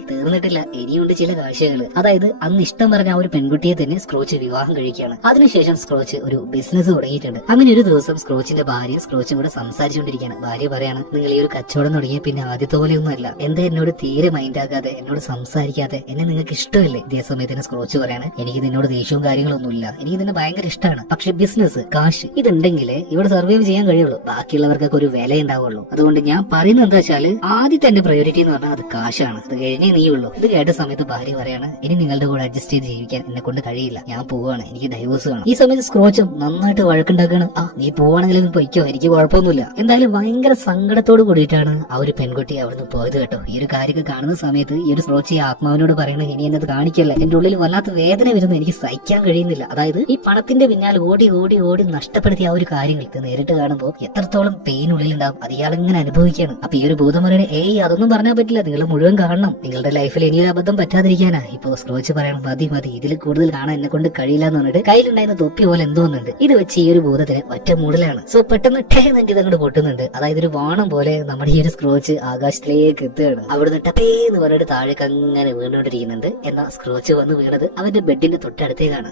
തീർന്നിട്ടില്ല, ഇനിയുണ്ട് ചില കാഴ്ചകൾ. അതായത് അന്ന് ഇഷ്ടം പറഞ്ഞ ആ ഒരു പെൺകുട്ടിയെ തന്നെ സ്ക്രോച്ച് വിവാഹം കഴിക്കുകയാണ്. അതിനുശേഷം സ്ക്രോച്ച് ഒരു ബിസിനസ് തുടങ്ങിയിട്ടുണ്ട്. അങ്ങനെ ഒരു ദിവസം സ്ക്രോച്ചിന്റെ ഭാര്യ സ്ക്രോച്ചും കൂടെ സംസാരിച്ചുകൊണ്ടിരിക്കുകയാണ്. ഭാര്യ പറയാണ്, നിങ്ങൾ ഈ ഒരു കച്ചവടം തുടങ്ങിയ പിന്നെ ആദ്യത്തെ പോലെയൊന്നുമല്ല. എന്താ എന്നോട് തീരെ മൈൻഡാക്കാതെ, എന്നോട് സംസാരിക്കാതെ, എന്നെ നിങ്ങൾക്ക് ഇഷ്ടമല്ലേ? ഇതേ സമയത്തിന് സ്ക്രോച്ച് പറയാണ്, എനിക്ക് നിന്നോട് ദേഷ്യവും കാര്യങ്ങളൊന്നുമില്ല, എനിക്ക് നിന്നെ ഭയങ്കര ഇഷ്ടമാണ്. പക്ഷെ ബിസിനസ്, കാശ് ഇതുണ്ടെങ്കിലേ ഇവിടെ സർവൈവ് ചെയ്യാൻ കഴിയുള്ളൂ. ബാക്കിയുള്ളവർക്കൊക്കെ ഒരു വില ഉണ്ടാവുള്ളൂ. അതുകൊണ്ട് ഞാൻ പറയുന്നത് എന്താ വെച്ചാൽ ആദ്യത്തെ എന്റെ പ്രയോറിറ്റി എന്ന് പറഞ്ഞാൽ അത് കാശാണ്. അത് കഴിഞ്ഞേ നീയുള്ളൂ. ഇത് കേട്ട സമയത്ത് ഭാര്യ പറയാണ്, ഇനി നിങ്ങളുടെ കൂടെ അഡ്ജസ്റ്റ് ചെയ്ത് ജീവിക്കാൻ എന്നെ കൊണ്ട് കഴിയില്ല, ഞാൻ പോവാണ്, എനിക്ക് ഡൈവോഴ്സ് വേണം. ഈ സമയത്ത് സ്ക്രോച്ചും നന്നായിട്ട് വഴക്കുണ്ടാക്കുകയാണ്. നീ പോവാണെങ്കിലും പൊയ്ക്കോ, എനിക്ക് കുഴപ്പമൊന്നുമില്ല. എന്തായാലും ഭയങ്കര സങ്കടത്തോട് കൂടിയിട്ടാണ് ആ ഒരു പെൺകുട്ടി അവിടുന്ന് പോയത് കേട്ടോ. ഈ ഒരു കാര്യമൊക്കെ കാണുന്ന സമയത്ത് ഈ ഒരു സ്ക്രോച്ച് ഈ ആത്മാവിനോട് പറയണത്, ഇനി എന്നത് കാണിക്കല്ല, എന്റെ ഉള്ളിൽ വല്ലാത്ത വേദന വരുന്നു, എനിക്ക് സഹിക്കാൻ കഴിയുന്നില്ല. അതായത് ഈ പണത്തിന്റെ പിന്നാലെ ഓടി ഓടി ഓടി നഷ്ടപ്പെടുത്തിയ ആ ഒരു കാര്യങ്ങൾ ഇത് നേരിട്ട് കാണുമ്പോൾ എത്രത്തോളം പെയിൻ ഉള്ളിലുണ്ടാവും, അത് ഇയാളിങ്ങനെ അനുഭവിക്കുകയാണ്. അപ്പൊ ഈ ഒരു ഭൂതം പറയണേ, അതൊന്നും പറഞ്ഞാൽ പറ്റില്ല, നിങ്ങൾ മുഴുവൻ കാണണം, നിങ്ങളുടെ ലൈഫിൽ ഇനിയൊരു അബദ്ധം പറ്റാതിരിക്കാനാ. ഇപ്പൊ സ്ക്രോച്ച് പറയണം, മതി മതി, ഇതിൽ കൂടുതൽ കാണാൻ എന്നെ കൊണ്ട് കഴിയില്ല എന്ന് പറഞ്ഞിട്ട് കയ്യിലുണ്ടായിരുന്ന തൊപ്പി പോലെ എന്തോന്നുണ്ട് ഇത് വെച്ച് ഈ ഒരു ഭൂതത്തിന് ഒറ്റ മൂടലാണ്. സോ പെട്ടെന്ന് ടേന്നിട്ട് അങ്ങോട്ട് പൊട്ടുന്നുണ്ട്. അതായത് ഒരു വാണം പോലെ നമ്മുടെ ഈ ഒരു സ്ക്രോച്ച് ആകാശത്തിലേക്ക് എത്തുകയാണ്. അവിടുന്ന് ടപ്പേന്ന് പറഞ്ഞിട്ട് താഴേക്ക് അങ്ങനെ വീണുകൊണ്ടിരിക്കുന്നുണ്ട്. എന്നാ സ്ക്രോച്ച് വന്ന് വീണത് അവന്റെ ബെഡിന്റെ തൊട്ടടുത്തേക്കാണ്.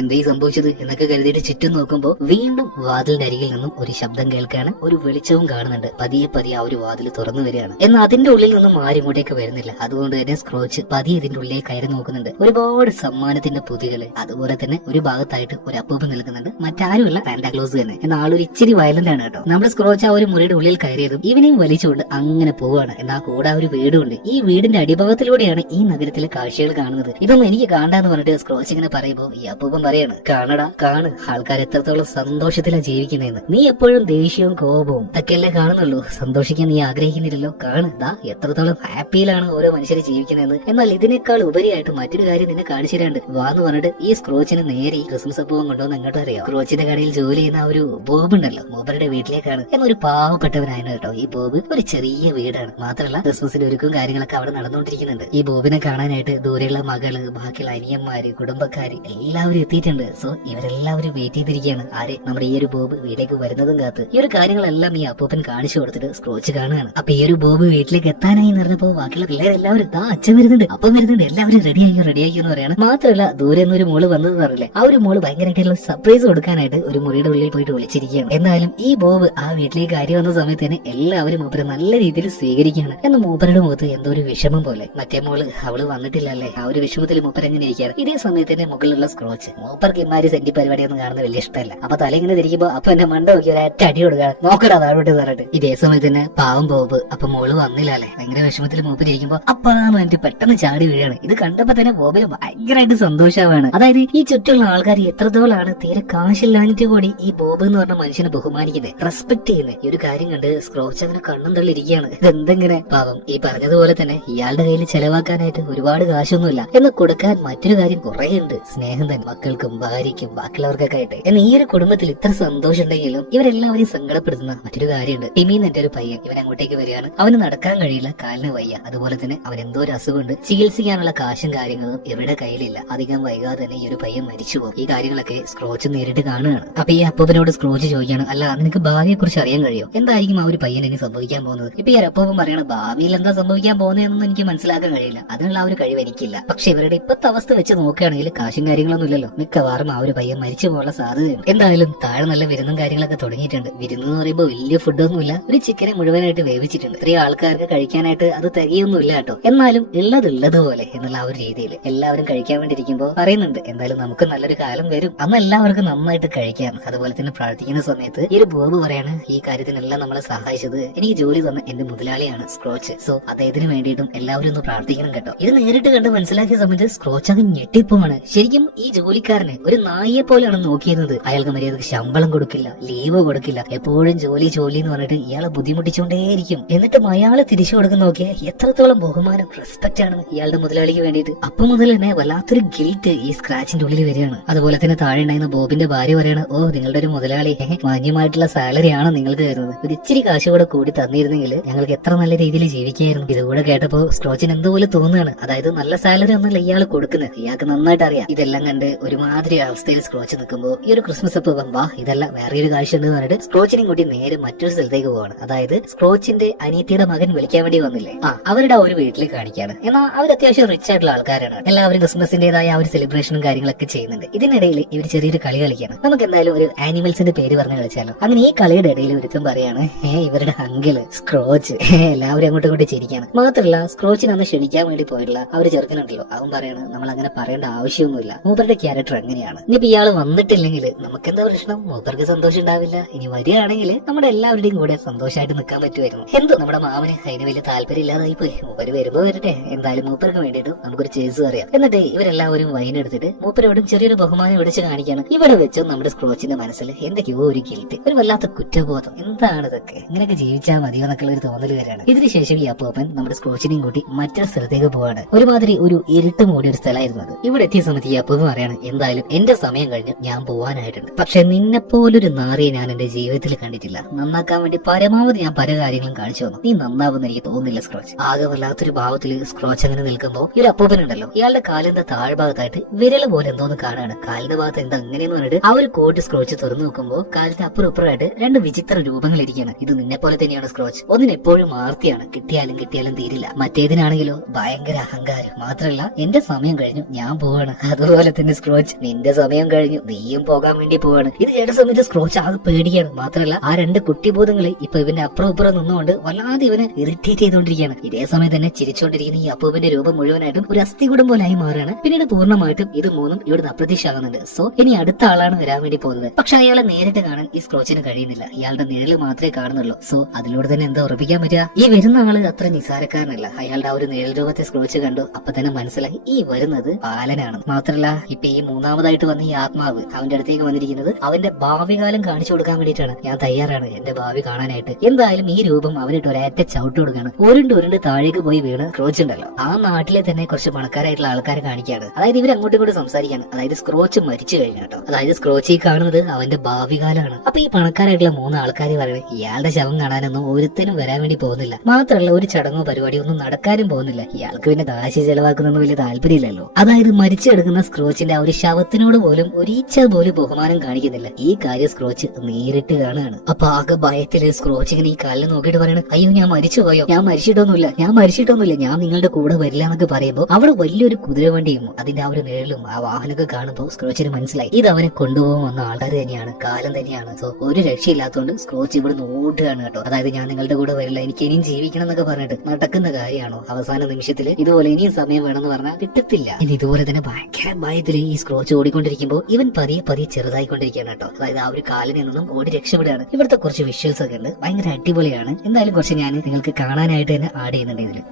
എന്തേ സംഭവിച്ചത് എന്നൊക്കെ കരുതിയിട്ട് ചുറ്റും നോക്കുമ്പോൾ വീണ്ടും വാതിലിന്റെ അരികിൽ നിന്നും ഒരു ശബ്ദം കേൾക്കാണ്, ഒരു വെളിച്ചവും കാണുന്നുണ്ട്. പതിയെ പതിയെ ആ ഒരു വാതിൽ തുറന്നു വരികയാണ്. എന്നാൽ അതിന്റെ ഉള്ളിൽ നിന്നും ആരും ഇങ്ങോട്ടേക്ക് വരുന്നില്ല. അതുകൊണ്ട് തന്നെ സ്ക്രോച്ച് പതിയെ ഇതിന്റെ ഉള്ളിലേക്ക് കയറി നോക്കുന്നുണ്ട്. ഒരുപാട് സമ്മാനത്തിന്റെ പൊതികള്, അതുപോലെ തന്നെ ഒരു ഭാഗത്തായിട്ട് ഒരു അപ്പൂപ്പൻ നിൽക്കുന്നുണ്ട്. മറ്റാരുമല്ല, സാന്റാക്ലോസ് തന്നെ. എന്നാൽ ആളൊരു ഇച്ചിരി വയലന്റ് ആണ് കേട്ടോ. നമ്മുടെ സ്ക്രോച്ച് ആ ഒരു മുറിയുടെ ഉള്ളിൽ കയറിയതും ഇവനെയും വലിച്ചുകൊണ്ട് അങ്ങനെ പോവാണ്. എന്നാൽ കൂടെ ഒരു വീടുണ്ട്. ഈ വീടിന്റെ അടിഭാഗത്തിലൂടെയാണ് ഈ നഗരത്തിലെ കാഴ്ചകൾ കാണുന്നത്. ഇതൊന്നും എനിക്ക് കാണാന്ന് പറഞ്ഞിട്ട് സ്ക്രോച്ച് ഇങ്ങനെ പറയുമ്പോ ഈ അപ്പൂപ്പൻ പറയാണ്, കാണടാ കാണ്, ആൾക്കാർ എത്രത്തോളം സന്തോഷത്തിലാണ് ജീവിക്കുന്നതെന്ന്. നീ എപ്പോഴും ദേഷ്യവും കോപവും ഇതൊക്കെയല്ലേ കാണുന്നുള്ളൂ, സന്തോഷിക്കാൻ നീ ആഗ്രഹിക്കുന്നില്ലല്ലോ. കാണ്, എത്രത്തോളം ഹാപ്പിയിലാണ് ഓരോ മനുഷ്യര് ജീവിക്കുന്നതെന്ന്. എന്നാൽ ഇതിനേക്കാൾ ഉപരിയായിട്ട് മറ്റൊരു കാര്യം നിന്നെ കാണിച്ചു തരാണ്ട് വാന്ന് പറഞ്ഞിട്ട് ഈ സ്ക്രോച്ചിന് നേരെ ഈ ക്രിസ്മസ് അപ്പവും കൊണ്ടുവന്ന് എങ്ങോട്ട് അറിയാം. സ്ക്രോച്ചിന്റെ കടയിൽ ജോലി ചെയ്യുന്ന ഒരു ബോബ് ഉണ്ടല്ലോ, മൂപ്പരുടെ വീട്ടിലേക്കാണ്. എന്നൊരു പാവപ്പെട്ടവനായിരുന്നു കേട്ടോ ഈ ബോബ്. ഒരു ചെറിയ വീടാണ്. മാത്രമല്ല ക്രിസ്മസിന്റെ ഒരുക്കും കാര്യങ്ങളൊക്കെ അവിടെ നടന്നുകൊണ്ടിരിക്കുന്നുണ്ട്. ഈ ബോബിനെ കാണാനായിട്ട് ദൂരെയുള്ള മകള്, ബാക്കിയുള്ള അനിയന്മാര്, കുടുംബക്കാര് എല്ലാവരും എത്തിയിട്ടുണ്ട്. സോ ഇവരെല്ലാവരും വെയിറ്റ് ചെയ്തിരിക്കുകയാണ് ആരെ, നമ്മുടെ ഈ ഒരു ബോബ് വീട്ടിലേക്ക് വരുന്നതും കാത്ത്. ഈ ഒരു കാര്യങ്ങളെല്ലാം ഈ അപ്പൂപ്പൻ കാണിച്ചു കൊടുത്തിട്ട് സ്ക്രോച്ച് കാണുകയാണ്. അപ്പൊ ഈ ഒരു ബോബ് വീട്ടിലേക്ക് എത്താനായി പറഞ്ഞപ്പോ ബാക്കിയുള്ള പിള്ളേരെല്ലാവരും അച്ഛൻ വരുന്നുണ്ട്, അപ്പം വരുന്നുണ്ട്, എല്ലാവരും റെഡിയാക്കി എന്ന് പറയാണ്. മാത്രമല്ല ദൂരെ നിന്ന് ഒരു മോള് വന്നത് പറഞ്ഞില്ലേ, ആ ഒരു മോള് ഭയങ്കരമായിട്ടുള്ള സർപ്രൈസ് കൊടുക്കാനായിട്ട് ഒരു മുറിയുടെ ഉള്ളിൽ പോയിട്ട് വിളിച്ചിരിക്കുകയാണ്. എന്നാലും ഈ ബോബ് ആ വീട്ടിലേക്ക് കാര്യം വന്ന സമയത്ത് തന്നെ എല്ലാവരും മൂപ്പര് നല്ല രീതിയിൽ സ്വീകരിക്കുകയാണ്. എന്ന് മൂപ്പരുടെ മുഖത്ത് എന്തോ ഒരു വിഷമം പോലെ. മറ്റേ മോള് അവള് വന്നിട്ടില്ലല്ലേ, ആ ഒരു വിഷമത്തിൽ മൂപ്പർ എങ്ങനെ ഇരിക്കുകയാണ്. ഇതേ സമയത്ത് തന്നെ മുകളിലുള്ള സ്ക്രോച്ച് മൂപ്പർക്ക് ഇമാരി സെന്റി പരിപാടിയൊന്നും കാണുന്നത് വലിയ ഇഷ്ടമല്ല. അപ്പൊ തല ഇങ്ങനെ തിരിക്കുമ്പോ അപ്പൊ എന്നെ മണ്ട നോക്കി ഒരു അറ്റ അടി കൊടുക്കുകയാണ്, നോക്കടാ താഴോട്ട് പറഞ്ഞിട്ട്. ഇതേ സമയത്ത് തന്നെ പാവം ബോബ് അപ്പൊ മോള് വന്നില്ലല്ലേ, ഭയങ്കര വിഷമത്തിൽ മൂപ്പരിയ്ക്കുമ്പോ അപ്പാന്ന് പറഞ്ഞിട്ട് പെട്ടെന്ന് ചാടി വീഴാണ്. ഇത് കണ്ടപ്പോ തന്നെ ബോബിന് ഭയങ്കരമായിട്ട് സന്തോഷമാണ്. അതായത് ഈ ചുറ്റുള്ള ആൾക്കാർ എത്രത്തോളാണ് തീരെ കാശില്ലാഞ്ഞിട്ട് കൂടി ഈ ബോബ് എന്ന് പറഞ്ഞ മനുഷ്യനെ ബഹുമാനിക്കുന്നത്, റെസ്പെക്ട് ചെയ്യുന്നത്. ഈ ഒരു കാര്യം കണ്ട് സ്ക്രോച്ച് അങ്ങനെ കണ്ണും തള്ളിയിരിക്കുകയാണ്. ഇതെന്തെങ്ങനെ പാവം. ഈ പറഞ്ഞതുപോലെ തന്നെ ഇയാളുടെ കയ്യിൽ ചെലവാക്കാനായിട്ട് ഒരുപാട് കാശൊന്നുമില്ല, എന്ന് കൊടുക്കാൻ മറ്റൊരു കാര്യം കുറെ ഉണ്ട്, സ്നേഹം തന്നെ, മക്കൾക്കും ഭാര്യയ്ക്കും ബാക്കിയുള്ളവർക്കൊക്കെ ആയിട്ട്. എന്നാൽ ഈ ഒരു കുടുംബത്തിൽ ഇത്ര സന്തോഷം ഉണ്ടെങ്കിലും ഇവരെല്ലാവരെയും സങ്കടപ്പെടുത്തുന്ന മറ്റൊരു കാര്യമുണ്ട്. ടിമിന്ന് എന്റെ ഒരു പയ്യൻ ഇവൻ അങ്ങോട്ടേക്ക് വരികയാണ്. അവന് നടക്കാൻ കഴിയില്ല, കാലിന് വയ്യ, അതുപോലെ തന്നെ അവൻ എന്തോ ഒരു അസുഖമുണ്ട്, ചികിത്സിക്കാനുള്ള കാശും കാര്യങ്ങളും ഇവരുടെ കയ്യിലില്ല. അധികം വൈകാതെ തന്നെ ഈ ഒരു പയ്യൻ മരിച്ചുപോകും. ഈ കാര്യങ്ങളൊക്കെ സ്ക്രോച്ച് നേരിട്ട് കാണുകയാണ്. അപ്പൊ ഈ അപ്പൂപ്പനോട് സ്ക്രോച്ച് ചോദിക്കുകയാണ്, അല്ല നിനക്ക് ഭാവിയെ കുറിച്ച് അറിയാൻ കഴിയോ, എന്തായിരിക്കും ആ ഒരു പയ്യൻ ഇനി സംഭവിക്കാൻ പോകുന്നത്? ഇപ്പൊ ഈ അപ്പൂപ്പൻ പറയണ ഭാവിയിൽ എന്താ സംഭവിക്കാൻ പോകുന്നതെന്നൊന്നും എനിക്ക് മനസ്സിലാക്കാൻ കഴിയില്ല, അതിനുള്ള ആ ഒരു കഴിവ് എനിക്കില്ല. പക്ഷെ ഇവരുടെ ഇപ്പത്തെ അവസ്ഥ വെച്ച് നോക്കുകയാണെങ്കിൽ കാശും കാര്യങ്ങളൊന്നും ഇല്ലല്ലോ, മിക്കവാറും ആ ഒരു പയ്യൻ മരിച്ചു പോകാനുള്ള സാധ്യതയുണ്ട്. എന്തായാലും താഴെ നല്ല വിരുന്നും കാര്യങ്ങളൊക്കെ തുടങ്ങിയിട്ടുണ്ട്. വിരുന്ന് എന്ന് പറയുമ്പോൾ വലിയ ഫുഡൊന്നുമില്ല, ഒരു ചിക്കനെ മുഴുവനായിട്ട് വേവിച്ചിട്ടുണ്ട്. ഇത്രയും ആൾക്കാർക്ക് കഴിക്കാനായിട്ട് അത് തികയൊന്നുമില്ല കേട്ടോ. എന്നാലും ഉള്ളതുപോലെ എന്നുള്ള ആ ഒരു രീതിയിൽ എല്ലാവരും കഴിക്കാൻ വേണ്ടി ഇരിക്കുമ്പോൾ പറയുന്നുണ്ട്, എന്തായാലും നമുക്ക് നല്ലൊരു കാലം വരും, അന്ന് എല്ലാവർക്കും നന്നായിട്ട് കഴിക്കാം. അതുപോലെ തന്നെ പ്രാർത്ഥിക്കുന്ന സമയത്ത് ഈ ഒരു ബോബ് പറയാണ്, ഈ കാര്യത്തിനെല്ലാം നമ്മളെ സഹായിച്ചത് എനിക്ക് ജോലി തന്ന എന്റെ മുതലാളിയാണ് സ്ക്രോച്ച്. സോ അദ്ദേഹത്തിന് വേണ്ടിയിട്ടും എല്ലാവരും ഒന്ന് പ്രാർത്ഥിക്കണം കേട്ടോ. ഇത് നേരിട്ട് കണ്ട് മനസ്സിലാക്കിയ സമയത്ത് സ്ക്രോച്ച് അത് ഞെട്ടിപ്പോവാണ്. ശരിക്കും ഈ ജോലിക്കാരനെ ഒരു നായിയെ പോലെയാണ് നോക്കിയിരുന്നത്. അയാൾക്ക് മര്യാദക്ക് ശമ്പളം കൊടുക്കില്ല, ലീവ് കൊടുക്കില്ല, എപ്പോഴും ജോലി എന്ന് പറഞ്ഞിട്ട് ഇയാളെ ബുദ്ധിമുട്ടിച്ചുകൊണ്ടേയിരിക്കും. എന്നിട്ടും അയാളെ തിരിച്ചു കൊടുക്കുന്ന നോക്കിയ എത്രത്തോളം ബഹുമാനം, റെസ്പെക്ട് ആണ് ഇയാളുടെ മുതലാളിക്ക് വേണ്ടിയിട്ട്. അപ്പൊ മുതൽ തന്നെ വല്ലാത്തൊരു ഗിൽറ്റ് ഈ സ്ക്രാച്ചിന്റെ ഉള്ളിൽ വരികയാണ്. അത് അതുപോലെ തന്നെ താഴെ ഉണ്ടായിരുന്ന ബോബിന്റെ ഭാര്യ പറയാണ്, ഓ നിങ്ങളുടെ ഒരു മുതലാളി മാന്യമായിട്ടുള്ള സാലറി ആണ് നിങ്ങൾക്ക് തരുന്നത്, ഒരു ഇച്ചിരി കാശ് കൂടെ കൂടി തന്നിരുന്നെങ്കിൽ ഞങ്ങൾക്ക് എത്ര നല്ല രീതിയിൽ ജീവിക്കായിരുന്നു. ഇതുകൂടെ കേട്ടപ്പോ സ്ക്രോച്ചിന് എന്തുപോലെ തോന്നുകയാണ്. അതായത് നല്ല സാലറി ഒന്നല്ല ഇയാൾ കൊടുക്കുന്നത്, ഇയാൾക്ക് നന്നായിട്ട് അറിയാം. ഇതെല്ലാം കണ്ട് ഒരുമാതിരി അവസ്ഥയിൽ സ്ക്രോച്ച് നിൽക്കുമ്പോൾ ഈ ഒരു ക്രിസ്മസ് അപ്പ് വാ ഇതല്ല വേറെ ഒരു കാഴ്ച ഉണ്ട് എന്ന് പറഞ്ഞിട്ട് സ്ക്രോച്ചിനെയും കൂട്ടി നേരെ മറ്റൊരു സ്ഥലത്തേക്ക് പോവാണ്. അതായത് സ്ക്രോച്ചിന്റെ അനിയത്തിയുടെ മകൻ വിളിക്കാൻ വേണ്ടി വന്നില്ലേ, അവരുടെ ആ ഒരു വീട്ടിൽ കാണിക്കാണ്. എന്നാൽ അവർ അത്യാവശ്യം റിച്ച് ആയിട്ടുള്ള ആൾക്കാരാണ്. എല്ലാവരും ക്രിസ്മസിന്റേതായ ആ ഒരു സെലിബ്രേഷനും കാര്യങ്ങളൊക്കെ ചെയ്യുന്നുണ്ട്. ഇതിനിടയിൽ ഇവർ ചെറിയൊരു കളി കളിക്കാണ്. നമുക്ക് എന്തായാലും ഒരു ആനിമൽസിന്റെ പേര് പറഞ്ഞ് കളിച്ചാലോ. അങ്ങനെ ഈ കളിയുടെ ഇടയിൽ ഒരുത്തം പറയാണ്, ഇവരുടെ അങ്കിള് സ്ക്രോച്ച്. എല്ലാവരും അങ്ങോട്ടും ഇങ്ങോട്ട് ചിരിക്കാണ്. മാത്രമല്ല സ്ക്രോച്ചിനെ അന്ന് ക്ഷണിക്കാൻ വേണ്ടി പോയിട്ടുള്ള ആ ഒരു ചെറുക്കനുണ്ടല്ലോ, അവൻ പറയാണ് നമ്മൾ അങ്ങനെ പറയേണ്ട ആവശ്യമൊന്നുമില്ല, മൂപ്പരുടെ ക്യാരക്ടർ അങ്ങനെയാണ്. ഇനിയിപ്പോ ഇയാൾ വന്നിട്ടില്ലെങ്കിൽ നമുക്ക് എന്താ പ്രശ്നം, മൂപ്പർക്ക് സന്തോഷം ഉണ്ടാവില്ല. ഇനി വരികയാണെങ്കിൽ നമ്മുടെ എല്ലാവരുടെയും കൂടെ സന്തോഷമായിട്ട് നിൽക്കാൻ പറ്റുമായിരുന്നു. എന്തോ നമ്മുടെ മാമന് അതിന് വലിയ താല്പര്യം ഇല്ലാതായി പോയി. മൂപ്പര് വരുമ്പോ വരട്ടെ, എന്തായാലും മൂപ്പർക്ക് വേണ്ടിയിട്ട് നമുക്കൊരു ചേസ് പറയാം. എന്നിട്ട് ഇവരെല്ലാവരും വൈൻ എടുത്തിട്ട് മൂപ്പരോടും ചെറിയൊരു ബഹുമാനം വിളിച്ച് കാണിക്കാണ്. ഇവിടെ വെച്ചും നമ്മുടെ സ്ക്രോച്ചിന്റെ മനസ്സിൽ എന്തൊക്കെയോ ഒരു ഗിൽറ്റ്, ഒരു വല്ലാത്ത കുറ്റബോധം. എന്താണ് ഇതൊക്കെ, ഇങ്ങനെയൊക്കെ ജീവിച്ചാൽ മതിയോ എന്നൊക്കെയുള്ള ഒരു തോന്നൽ വരെയാണ്. ഇതിനുശേഷം ഈ അപ്പൂപ്പൻ നമ്മുടെ സ്ക്രോച്ചിനെയും കൂട്ടി മറ്റൊരു സ്ഥലത്തേക്ക് പോവാണ്. ഒരുമാതിരി ഒരു ഇരുട്ട് മൂടിയ ഒരു സ്ഥലമായിരുന്നു അത്. ഇവിടെ എത്തിയ സമയത്ത് ഈ അപ്പൂപ്പൻ പറയാണ്, എന്തായാലും എന്റെ സമയം കഴിഞ്ഞ് ഞാൻ പോവാനായിട്ടുണ്ട്. പക്ഷെ നിന്നെ പോലൊരു നാറിയെ ഞാൻ എന്റെ ജീവിതത്തിൽ കണ്ടിട്ടില്ല. നന്നാക്കാൻ വേണ്ടി പരമാവധി ഞാൻ പല കാര്യങ്ങളും കാണിച്ചു വന്നു, നീ നന്നാവുന്ന എനിക്ക് തോന്നുന്നില്ല സ്ക്രോച്ച്. ആകെ വല്ലാത്തൊരു ഭാവത്തിൽ സ്ക്രോച്ച് അങ്ങനെ നിൽക്കുമ്പോൾ ഈ ഒരു അപ്പൂപ്പൻ ഉണ്ടല്ലോ, ഇയാളുടെ കാലിന്റെ താഴ്ഭാഗത്തായിട്ട് വിരൽ പോലെ എന്തോന്ന് കാണാണ്. കാലിന്റെ ഭാഗത്ത് എന്താ അങ്ങനെയെന്ന് പറഞ്ഞിട്ട് ആ ഒരു കോട്ട് സ്ക്രോച്ച് തുറന്നു നോക്കുമ്പോൾ കാലിന്റെ അപ്പുറം ഇപ്പുറമായിട്ട് രണ്ട് വിചിത്ര രൂപങ്ങൾ ഇരിക്കുകയാണ്. ഇത് നിന്നെ പോലെ തന്നെയാണ് സ്ക്രോച്ച്. ഒന്നിനെപ്പോഴും ആർത്തിയാണ്, കിട്ടിയാലും തീരില്ല. മറ്റേതിനാണെങ്കിലോ ഭയങ്കര അഹങ്കാരം. മാത്രമല്ല എന്റെ സമയം കഴിഞ്ഞു ഞാൻ പോവാണ്. അതുപോലെ തന്നെ സ്ക്രോച്ച് നിന്റെ സമയം കഴിഞ്ഞു നീയും പോകാൻ വേണ്ടി പോവാണ്. ഇത് കേട്ട സമയത്ത് സ്ക്രോച്ച് ആകെ പേടിയാണ്. മാത്രമല്ല ആ രണ്ട് കുട്ടിബോധങ്ങൾ ഇപ്പൊ ഇവന്റെ അപ്പുറം ഇപ്പുറം നിന്നുകൊണ്ട് വല്ലാതെ ഇവനെ ഇറിറ്റേറ്റ് ചെയ്തുകൊണ്ടിരിക്കുകയാണ്. ഇതേ സമയം തന്നെ ചിരിച്ചുകൊണ്ടിരിക്കുന്ന ഈ അപ്പൂപ്പന്റെ രൂപം മുഴുവനായിട്ടും ഒരു അസ്ഥികൂടം പോലെ ആയി മാറുകയാണ്. പിന്നീട് പൂർണ്ണമായിട്ടും ഇത് മൂന്നും ഇവിടുന്ന് അപ്രത്യക്ഷമാകുന്നുണ്ട്. സോ ഇനി അടുത്ത ആളാണ് വരാൻ വേണ്ടി പോകുന്നത്. പക്ഷെ അയാളെ നേരിട്ട് കാണാൻ ഈ സ്ക്രോച്ചിന് കഴിയുന്നില്ല. ഇയാളുടെ നിഴല് മാത്രമേ കാണുന്നുള്ളൂ. സോ അതിലൂടെ തന്നെ എന്താ ഉറപ്പിക്കാൻ പറ്റുക, ഈ വരുന്ന ആള് അത്ര നിസാരക്കാരനല്ല. അയാളുടെ ആ ഒരു നിഴൽ രൂപത്തെ സ്ക്രോച്ച് കണ്ടു അപ്പൊ തന്നെ മനസ്സിലായി ഈ വരുന്നത് ബാലനാണ്. മാത്രമല്ല ഇപ്പൊ ഈ മൂന്നാമതായിട്ട് വന്ന ഈ ആത്മാവ് അവന്റെ അടുത്തേക്ക് വന്നിരിക്കുന്നത് അവന്റെ ഭാവി കാലം കാണിച്ചു കൊടുക്കാൻ വേണ്ടിയിട്ടാണ്. ഞാൻ തയ്യാറാണ് എന്റെ ഭാവി കാണാനായിട്ട്. എന്തായാലും ഈ രൂപം അവനിട്ട് ഒരേറ്റ ചവിട്ട് കൊടുക്കാണ്. ഉരുണ്ട് താഴേക്ക് പോയി വീണ് സ്ക്രോച്ച് ഉണ്ടല്ലോ ആ നാട്ടിലെ തന്നെ കുറച്ച് പണക്കാരായിട്ടുള്ള ആൾക്കാരെ കാണിക്കാണ്. അതായത് ഇവർ അങ്ങോട്ടും ഇങ്ങോട്ട് സംസാരിക്കാണ്. അതായത് സ്ക്രോച്ച് മരിച്ചു കഴിഞ്ഞു കേട്ടോ. അതായത് സ്ക്രോച്ച് ഈ കാണുന്നത് അവന്റെ ഭാവി കാലമാണ്. അപ്പൊ ഈ പണക്കാരായിട്ടുള്ള മൂന്ന് ആൾക്കാർ പറയുന്നത് ഇയാളുടെ ശവം കാണാനൊന്നും ഒരുത്തനും വരാൻ വേണ്ടി പോകുന്നില്ല. മാത്രമല്ല ഒരു ചടങ്ങോ പരിപാടിയോ ഒന്നും നടക്കാനും പോകുന്നില്ല. ഇയാൾക്ക് പിന്നെ കാശ് ചെലവാക്കുന്നൊന്നും വലിയ താല്പര്യമില്ലല്ലോ. അതായത് മരിച്ചെടുക്കുന്ന സ്ക്രോച്ചിന്റെ ആ ഒരു ശവത്തിനോട് പോലും ഒരീച്ച പോലും ബഹുമാനം കാണിക്കുന്നില്ല. ഈ കാര്യം സ്ക്രോച്ച് നേരിട്ട് കാണുകയാണ്. അപ്പൊ ആകെ ഭയത്തില് സ്ക്രോച്ച് ഇങ്ങനെ ഈ കാലിൽ നോക്കിയിട്ട് പറയണത്, അയ്യോ ഞാൻ മരിച്ചുപോയോ, ഞാൻ മരിച്ചിട്ടൊന്നുമില്ല, ഞാൻ നിങ്ങളുടെ കൂടെ വരില്ല എന്നൊക്കെ പറയുമ്പോൾ അവിടെ വലിയൊരു കുതിരവണ്ടിയും അതിന്റെ ആ ഒരു നിഴലും ആ വാഹനമൊക്കെ കാണുമ്പോൾ സ്ക്രോച്ചിന് മനസ്സിലായി ഇത് അവനെ കൊണ്ടുപോകാൻ വന്ന ആൾക്കാർ തന്നെയാണ്, കാലം തന്നെയാണ്. സോ ഒരു രക്ഷയില്ലാത്തതുകൊണ്ട് സ്ക്രോച്ച് ഇവിടെ ഓടുകയാണ് കേട്ടോ. അതായത് ഞാൻ നിങ്ങളുടെ കൂടെ വരില്ല, എനിക്ക് ഇനിയും ജീവിക്കണം എന്നൊക്കെ പറഞ്ഞിട്ട് നടക്കുന്ന കാര്യമാണോ? അവസാന നിമിഷത്തിൽ ഇതുപോലെ ഇനിയും സമയം വേണമെന്ന് പറഞ്ഞാൽ കിട്ടത്തില്ല. ഇനി ഇതുപോലെ തന്നെ ഭയങ്കര ഭയത്തിൽ ഈ സ്ക്രോച്ച് ഓടിക്കൊണ്ടിരിക്കുമ്പോൾ ഇവൻ പതിയെ ചെറുതായിക്കൊണ്ടിരിക്കുകയാണ് കേട്ടോ. അതായത് ആ ഒരു കാലിൽ നിന്നും ഓടി രക്ഷപ്പെടുകയാണ്. ഇവിടുത്തെ കുറച്ച് വിഷ്വൽസ് ഒക്കെ ഉണ്ട്, ഭയങ്കര അടിപൊളിയാണ്. എന്തായാലും കുറച്ച് ഞാൻ നിങ്ങൾക്ക് കാണാനായിട്ട് തന്നെ ആഡ് ചെയ്യുന്നുണ്ട് ഇതിൽ.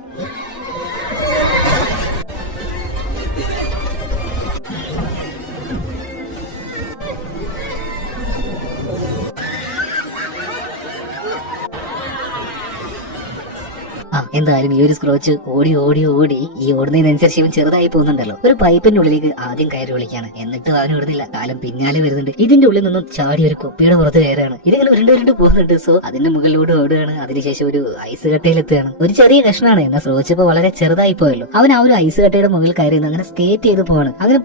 എന്തായാലും ഈ ഒരു സ്ക്രോച്ച് ഓടി ഈ ഓടുന്നതിനനുസരിച്ച് ഇവൻ ചെറുതായി പോകുന്നുണ്ടല്ലോ. ഒരു പൈപ്പിന്റെ ഉള്ളിലേക്ക് ആദ്യം കയറി വിളിക്കാണ്. എന്നിട്ട് അവൻ ഓടുന്നില്ല, കാലം പിന്നാലെ വരുന്നുണ്ട്. ഇതിന്റെ ഉള്ളിൽ നിന്നും ചാടി ഒരു കുപ്പിയുടെ പുറത്ത് കയറാണ്. ഇതിങ്ങനെ ഉരുണ്ട് പോകുന്നുണ്ട്. സോ അതിന്റെ മുകളിലൂടെ ഓടുകയാണ്. അതിനുശേഷം ഒരു ഐസ് കട്ടയിലെത്തുകയാണ്. ഒരു ചെറിയ കഷ്ണാണ്. എന്നാൽ സ്ക്രോച്ച് ഇപ്പൊ വളരെ ചെറുതായി പോയല്ലോ. അവൻ ആ ഒരു ഐസ് കട്ടയുടെ മുകളിൽ കയറി അങ്ങനെ സ്കേറ്റ് ചെയ്ത് പോവാണ്. അങ്ങനെ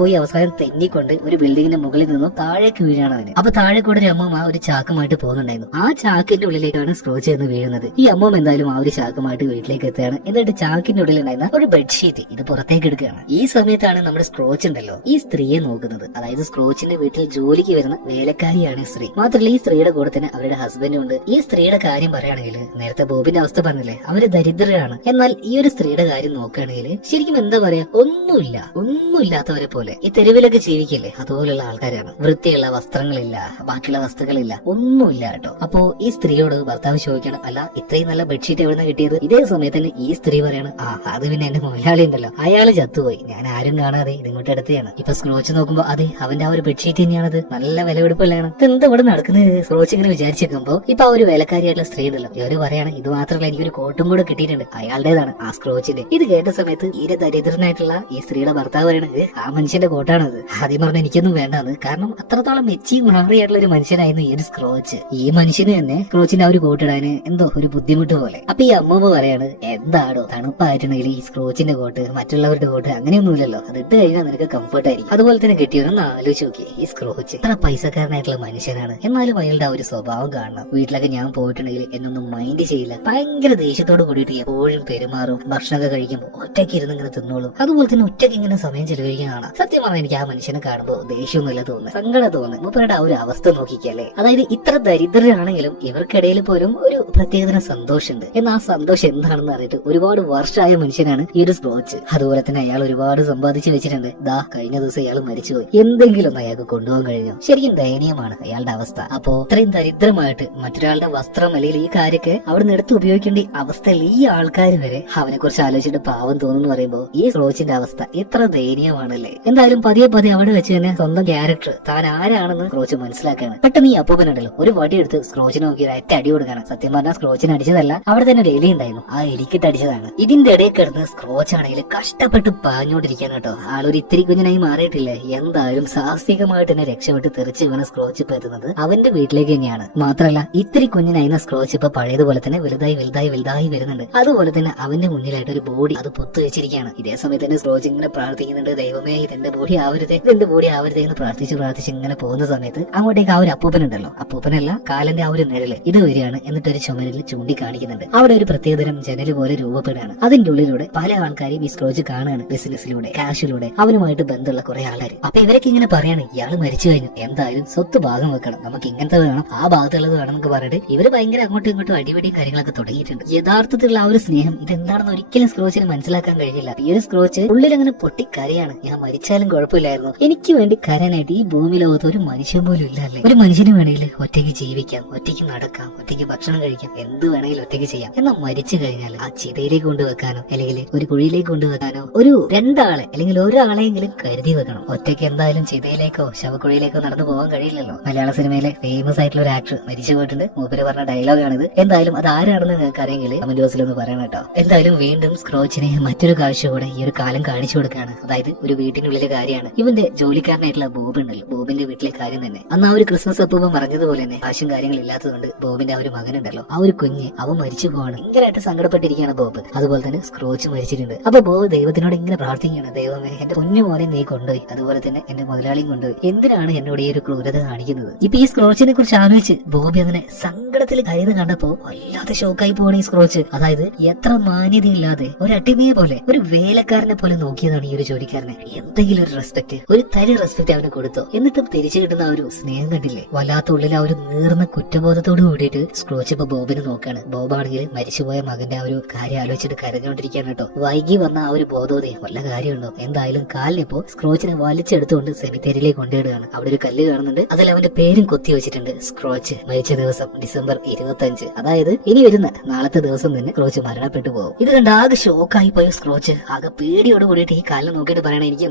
പോയി അവസാനം തെന്നിക്കൊണ്ട് ഒരു ബിൽഡിങ്ങിന്റെ മുകളിൽ നിന്നും താഴേക്ക് വീഴാണ് അവന്. അപ്പൊ താഴെ കൂടെ ഒരു അമ്മ ഒരു ചാക്കുമായിട്ട് പോകുന്നുണ്ടായിരുന്നു. ആ ചാക്കിന്റെ ഉള്ളിലേക്കാണ് സ്ക്രോച്ച് എന്ന് വീഴുന്നത്. ഈ അമ്മ എന്തായാലും ആ ഒരു ചാക്കുമായിട്ട് വീട്ടിലേക്ക് എത്തുകയാണ്. എന്നിട്ട് ചാക്കിന്റെ ഉള്ളിലുണ്ടായിരുന്ന ഒരു ബെഡ്ഷീറ്റ് ഇത് പുറത്തേക്ക് എടുക്കുകയാണ്. ഈ സമയത്താണ് നമ്മുടെ സ്ക്രോച്ച് ഉണ്ടല്ലോ ഈ സ്ത്രീയെ നോക്കുന്നത്. അതായത് സ്ക്രോച്ചിന്റെ വീട്ടിൽ ജോലിക്ക് വരുന്ന വേലക്കാരിയാണ് സ്ത്രീ. മാത്രമല്ല ഈ സ്ത്രീയുടെ കൂടെ തന്നെ അവരുടെ ഹസ്ബൻഡും ഉണ്ട്. ഈ സ്ത്രീയുടെ കാര്യം പറയുകയാണെങ്കിൽ നേരത്തെ ബോബിന്റെ അവസ്ഥ പറഞ്ഞില്ലേ, അവര് ദരിദ്രരാണ്. എന്നാൽ ഈ ഒരു സ്ത്രീയുടെ കാര്യം നോക്കുകയാണെങ്കിൽ ശരിക്കും എന്താ പറയാ, ഒന്നുമില്ലാത്തവരെ പോലെ ഈ തെരുവിലൊക്കെ ജീവിക്കില്ലേ, അതുപോലുള്ള ആൾക്കാരാണ്. വൃത്തിയുള്ള വസ്ത്രങ്ങളില്ല, ബാക്കിയുള്ള വസ്തുക്കളില്ല, ഒന്നുമില്ല കേട്ടോ. അപ്പോ ഈ സ്ത്രീയോട് ഭർത്താവ് ചോദിക്കണം, അല്ല ഇത്രയും നല്ല ബെഡ്ഷീറ്റ് എവിടെ നിന്ന് കിട്ടിയത്? തുടങ്ങിയത്. ഇതേ സമയത്ത് തന്നെ ഈ സ്ത്രീ പറയാണ്, ആ അത് പിന്നെ എന്റെ മുതലാളി ഉണ്ടല്ലോ, അയാള് ചത്തുപോയി, ഞാൻ ആരും കാണാതെ ഇതിങ്ങോട്ട് എടുത്തതാണ്. ഇപ്പൊ സ്ക്രോച്ച് നോക്കുമ്പോ അതെ അവന്റെ ആ ഒരു ബെഡ്ഷീറ്റ് തന്നെയാണത്, നല്ല വിലപിടിപ്പുള്ളതാണ്. ഇതെന്താ ഇവിടെ നടക്കുന്നത് സ്ക്രോച്ച് ഇങ്ങനെ വിചാരിച്ചേക്കുമ്പോ ഇപ്പൊ ആ ഒരു വേലക്കാരിയായിട്ടുള്ള സ്ത്രീ ഉണ്ടല്ലോ, ഇവര് പറയാണ് ഇത് മാത്രമല്ല എനിക്കൊരു കോട്ടും കൂടെ കിട്ടിയിട്ടുണ്ട്, അയാളുടേതാണ് ആ സ്ക്രോച്ചിന്റെ. ഇത് കേട്ട സമയത്ത് ഈരെ ദരിദ്രനായിട്ടുള്ള ഈ സ്ത്രീയുടെ ഭർത്താവ് പറയണത് ആ മനുഷ്യന്റെ കോട്ടാണത്. ആദ്യം പറഞ്ഞ എനിക്കൊന്നും വേണ്ടാന്ന്, കാരണം അത്രത്തോളം മെച്ചി മാറിയായിട്ടുള്ള ഒരു മനുഷ്യനായിരുന്നു ഈ ഒരു സ്ക്രോച്ച്. ഈ മനുഷ്യന് തന്നെ സ്ക്രോച്ചിന്റെ ആ ഒരു കോട്ടിടാന് എന്തോ ഒരു ബുദ്ധിമുട്ട് പോലെ. അപ്പൊ ഈ അമ്മൂമ്മ പറയാണ്, എന്താടോ തണുപ്പായിട്ടുണ്ടെങ്കിൽ ഈ സ്ക്രോച്ചിന്റെ കോട്ട് മറ്റുള്ളവരുടെ കോട്ട് അങ്ങനെയൊന്നുമില്ലല്ലോ, അത് ഇട്ട് കഴിഞ്ഞാൽ നിനക്ക് കംഫർട്ട് ആയിരിക്കും. അതുപോലെ തന്നെ കെട്ടിയവരൊന്ന് ആലോചിച്ച് നോക്കി, ഈ സ്ക്രോച്ച് ഇത്ര പൈസക്കാരനായിട്ടുള്ള മനുഷ്യനാണ്, എന്നാലും അയാളുടെ ആ ഒരു സ്വഭാവം കാണണം. വീട്ടിലൊക്കെ ഞാൻ പോയിട്ടുണ്ടെങ്കിൽ എന്നൊന്നും മൈൻഡ് ചെയ്യില്ല, ഭയങ്കര ദേഷ്യത്തോട് കൂടിയിട്ട് എപ്പോഴും പെരുമാറും, ഭക്ഷണമൊക്കെ കഴിക്കുമ്പോൾ ഒറ്റയ്ക്ക് ഇരുന്ന് ഇങ്ങനെ തിന്നോളും, അതുപോലെ തന്നെ ഒറ്റയ്ക്ക് ഇങ്ങനെ സമയം ചെലവഴിക്കാൻ കാണാം. സത്യം പറഞ്ഞാൽ എനിക്ക് ആ മനുഷ്യനെ കാണുമ്പോൾ ദേഷ്യമൊന്നുമില്ല തോന്നുന്നത്, സങ്കടം തോന്നുന്നത്. മൂപ്പരുടെ ആ ഒരു അവസ്ഥ നോക്കിക്കല്ലേ, അതായത് ഇത്ര ദരിദ്രരാണെങ്കിലും ഇവർക്കിടയിൽ പോലും ഒരു പ്രത്യേകതരം സന്തോഷമുണ്ട്. എന്നാൽ ആ സന്തോഷം എന്താണെന്ന് അറിയിട്ട് ഒരുപാട് വർഷമായ മനുഷ്യനാണ് ഈ ഒരു സ്ക്രോച്ച്. അതുപോലെ തന്നെ അയാൾ ഒരുപാട് സമ്പാദിച്ചു വെച്ചിട്ടുണ്ട്. ദാ കഴിഞ്ഞ ദിവസം അയാൾ മരിച്ചുപോയി, എന്തെങ്കിലും ഒന്ന് അയാൾക്ക് കൊണ്ടുപോകാൻ കഴിഞ്ഞു. ശരിക്കും ദയനീയമാണ് അയാളുടെ അവസ്ഥ. അപ്പോ ഇത്രയും ദരിദ്രമായിട്ട് മറ്റൊരാളുടെ വസ്ത്രം അല്ലെങ്കിൽ ഈ കാര്യമൊക്കെ അവിടെ നിന്ന് എടുത്ത് ഉപയോഗിക്കേണ്ട അവസ്ഥയിൽ ഈ ആൾക്കാർ വരെ അവനെ കുറിച്ച് ആലോചിച്ചിട്ട് പാവം തോന്നുന്നു പറയുമ്പോ ഈ സ്ക്രോച്ചിന്റെ അവസ്ഥ എത്ര ദയനീയമാണല്ലേ. എന്തായാലും പതിയെ പതിയെ അവിടെ വെച്ച് തന്നെ സ്വന്തം ക്യാരക്ടർ താൻ ആരാണെന്ന് സ്ക്രോച്ച് മനസ്സിലാക്കുകയാണ്. പെട്ടെന്ന് ഈ അപ്പൂപ്പനുണ്ടല്ലോ ഒരു വടി എടുത്ത് സ്ക്രോച്ചിനെ നോക്കി ഒരു അറ്റ അടി കൊടുക്കണം. സത്യം പറഞ്ഞാൽ സ്ക്രോച്ചിനെ അടിച്ചതല്ല, അവിടെ തന്നെ ഒരു എലി ഉണ്ടായിരുന്നു, ആ എലിക്കിട്ട് അടിച്ചതാണ്. ഇതിന്റെ ഇടയിൽ കിടന്ന് സ്ക്രോച്ച് ആണെങ്കിൽ കഷ്ടപ്പെട്ട് പാഞ്ഞോണ്ടിരിക്കാൻ കേട്ടോ. ആളൊരു ഇത്തിരി കുഞ്ഞിനായി മാറിയിട്ടില്ലേ. എന്തായാലും സാഹസികമായിട്ട് തന്നെ രക്ഷപ്പെട്ട് തെറിച്ച് വീണ സ്ക്രോച്ച് ഇപ്പൊ എത്തുന്നത് അവന്റെ വീട്ടിലേക്ക് തന്നെയാണ്. മാത്രമല്ല ഇത്തിരി കുഞ്ഞിനായിരുന്ന സ്ക്രോച്ച് ഇപ്പൊ പഴയതുപോലെ തന്നെ വലുതായി വലുതായി വലുതായി വരുന്നുണ്ട്. അതുപോലെ തന്നെ അവന്റെ മുന്നിലായിട്ട് ഒരു ബോഡി അത് പൊത്തു വെച്ചിരിക്കുകയാണ്. ഇതേ സമയത്ത് തന്നെ സ്ക്രോച്ച് ഇങ്ങനെ പ്രാർത്ഥിക്കുന്നുണ്ട്, ദൈവമേ ഇതെന്റെ ബോഡി ആവരുതേ, ഇതെന്റെ ബോഡി ആവരുതേ എന്ന് പ്രാർത്ഥിച്ച് പ്രാർത്ഥിച്ച് ഇങ്ങനെ പോകുന്ന സമയത്ത് അങ്ങോട്ടേക്ക് ആ ഒരു അപ്പൂപ്പനുണ്ടല്ലോ, അപ്പൂപ്പനല്ല കാലന്റെ ആ ഒരു നിഴല് ഇത് വരികയാണ്. എന്നിട്ട് ഒരു ചുമരിൽ ചൂണ്ടിക്കാണിക്കുന്നുണ്ട്. അവിടെ ഒരു പ്രത്യേകതരം ജനല് പോലെ രൂപപ്പെടുകയാണ്. അതിന്റെ ഉള്ളിലൂടെ പല ആൾക്കാരെയും ഈ സ്ക്രോച്ച് കാണുകയാണ്. ബിസിനസ്സിലൂടെ ക്യാഷിലൂടെ അവനുമായിട്ട് ബന്ധമുള്ള കുറെ ആൾക്കാർ. അപ്പൊ ഇവരൊക്കെ ഇങ്ങനെ പറയാണ്, ഇയാള് മരിച്ചു കഴിഞ്ഞു, എന്തായാലും സ്വത്ത് ഭാഗം വെക്കണം, നമുക്ക് ഇങ്ങനത്തെ വേണം ആ ഭാഗത്തുള്ളത് വേണം എന്നൊക്കെ പറഞ്ഞിട്ട് ഇവര് ഭയങ്കര അങ്ങോട്ടും ഇങ്ങോട്ടും അടിപിടിയും കാര്യങ്ങളൊക്കെ തുടങ്ങിയിട്ടുണ്ട്. യഥാർത്ഥത്തിലുള്ള ആ ഒരു സ്നേഹം ഇതെന്താണെന്ന് ഒരിക്കലും സ്ക്രോച്ചിന് മനസ്സിലാക്കാൻ കഴിഞ്ഞില്ല. ഈ ഒരു സ്ക്രോച്ച് ഉള്ളിൽ അങ്ങനെ പൊട്ടിക്കരയാണ്, ഞാൻ മരിച്ചാലും കുഴപ്പമില്ലായിരുന്നു, എനിക്ക് വേണ്ടി കരനായിട്ട് ഈ ഭൂമി ലോകത്ത് ഒരു മനുഷ്യൻ പോലും ഇല്ലല്ലേ. ഒരു മനുഷ്യന് വേണമെങ്കിൽ ഒറ്റയ്ക്ക് ജീവിക്കാം, ഒറ്റയ്ക്ക് നടക്കാം, ഒറ്റയ്ക്ക് ഭക്ഷണം കഴിക്കാം, എന്ത് വേണമെങ്കിലും ഒറ്റയ്ക്ക് ചെയ്യാം. എന്നാൽ മരിച്ചു കഴിഞ്ഞാൽ ആ ചിതയിലേക്ക് കൊണ്ടുവെക്കാനോ അല്ലെങ്കിൽ ഒരു കുഴിയിലേക്ക് കൊണ്ടുവെക്കാനോ ഒരു രണ്ടാളെ അല്ലെങ്കിൽ ഒരാളെങ്കിലും കരുതി വെക്കണം. ഒറ്റയ്ക്ക് എന്തായാലും ചിതയിലേക്കോ ശവക്കുഴിയിലേക്കോ നടന്നു പോകാൻ കഴിയില്ലല്ലോ. മലയാള സിനിമയിലെ ഫേമസ് ആയിട്ടുള്ള ഒരു ആക്ടർ മരിച്ചു പോയിട്ടുണ്ട്. മൂപ്പര് പറഞ്ഞ ഡയലോഗാണിത്. എന്തായാലും അത് ആരാണെന്ന് നിങ്ങൾക്ക് അറിയെങ്കിൽ കമന്റ് ബോക്സിൽ ഒന്ന് പറയണം കേട്ടോ. എന്തായാലും വീണ്ടും സ്ക്രോച്ചിനെ മറ്റൊരു കാഴ്ച കൂടെ ഈ ഒരു കാലം കാണിച്ചു കൊടുക്കുകയാണ്. അതായത് ഒരു വീട്ടിനുള്ളിലെ കാര്യമാണ്. ഇവന്റെ ജോലിക്കാരനായിട്ടുള്ള ബോബ് ഉണ്ടല്ലോ, ബോബിന്റെ വീട്ടിലെ കാര്യം തന്നെ. അന്ന് ആ ഒരു ക്രിസ്മസ് അപ്പൂപ്പൻ പറഞ്ഞതുപോലെ തന്നെ കാശും കാര്യങ്ങളും ഇല്ലാത്തതുകൊണ്ട് ബോബിന്റെ ആ ഒരു മകനുണ്ടല്ലോ, ആ ഒരു കുഞ്ഞ് അവൻ മരിച്ചു പോവാണ്. ഭയങ്കരമായിട്ട് സങ്കടപ്പെട്ടിരിക്കുകയാണ് ബോബ്. അതുപോലെ തന്നെ സ്ക്രോച്ച് മരിച്ചിട്ടുണ്ട്. അപ്പൊ ബോബ് ദൈവത്തിനോട് ഇങ്ങനെ പ്രാർത്ഥിക്കുകയാണ്, ദൈവമേ എന്റെ പൊന്നു മോനെ നീ കൊണ്ടുപോയി, അതുപോലെ തന്നെ എന്റെ മുതലാളിയും കൊണ്ടുപോയി, എന്തിനാണ് എന്നോട് ഈ ഒരു ക്രൂരത കാണിക്കുന്നത്. ഇപ്പൊ ഈ സ്ക്രോച്ചിനെ കുറിച്ച് ആലോചിച്ച് ബോബി അങ്ങനെ സങ്കടത്തിൽ കരുത് കണ്ടപ്പോ വല്ലാതെ ഷോക്കായി പോവാണ് ഈ സ്ക്രോച്ച്. അതായത് എത്ര മാന്യതയില്ലാതെ ഒരു അടിമയെ പോലെ ഒരു വേലക്കാരനെ പോലെ നോക്കിയതാണ് ഈ ഒരു ജോലിക്കാരനെ. എന്തെങ്കിലും ഒരു റെസ്പെക്ട്, ഒരു തരി റെസ്പെക്ട് അവന് കൊടുത്തോ. എന്നിട്ടും തിരിച്ചു കിട്ടുന്ന ആ ഒരു സ്നേഹം കണ്ടില്ലേ. വല്ലാത്ത ഉള്ളിൽ ആ ഒരു നീർന്ന കുറ്റബോധത്തോട് കൂടിയിട്ട് സ്ക്രോച്ച് ഇപ്പൊ ബോബിനെ നോക്കാണ്. ബോബാണെങ്കിൽ മരിച്ചുപോയ മകന്റെ ആ ഒരു കാര്യം ആലോചിച്ചിട്ട് കരഞ്ഞോണ്ടിരിക്കുകയാണ് കേട്ടോ. വൈകി വന്ന ആ ഒരു ബോധോദയം വല്ല കാര്യമുണ്ടോ. എന്തായാലും കാലിനിപ്പോ സ്ക്രോച്ചിനെ വലിച്ചെടുത്തുകൊണ്ട് സെമിത്തേരിയിലേക്ക് കൊണ്ടുവിടുകയാണ്. അവിടെ ഒരു കല്ല് കാണുന്നുണ്ട്, അതിൽ അവന്റെ പേരും കൊത്തി വെച്ചിട്ടുണ്ട്. സ്ക്രോച്ച് മരിച്ച ദിവസം ഡിസംബർ 25, അതായത് ഇനി വരുന്ന നാളത്തെ ദിവസം തന്നെ സ്ക്രോച്ച് മരണപ്പെട്ടു പോകും. ഇത് കണ്ട് ആകെ ഷോക്കായി പോയ സ്ക്രോച്ച് ആകെ പേടിയോട് കൂടിയിട്ട് ഈ കാലിനെ നോക്കിയിട്ട് പറയണ, എനിക്ക്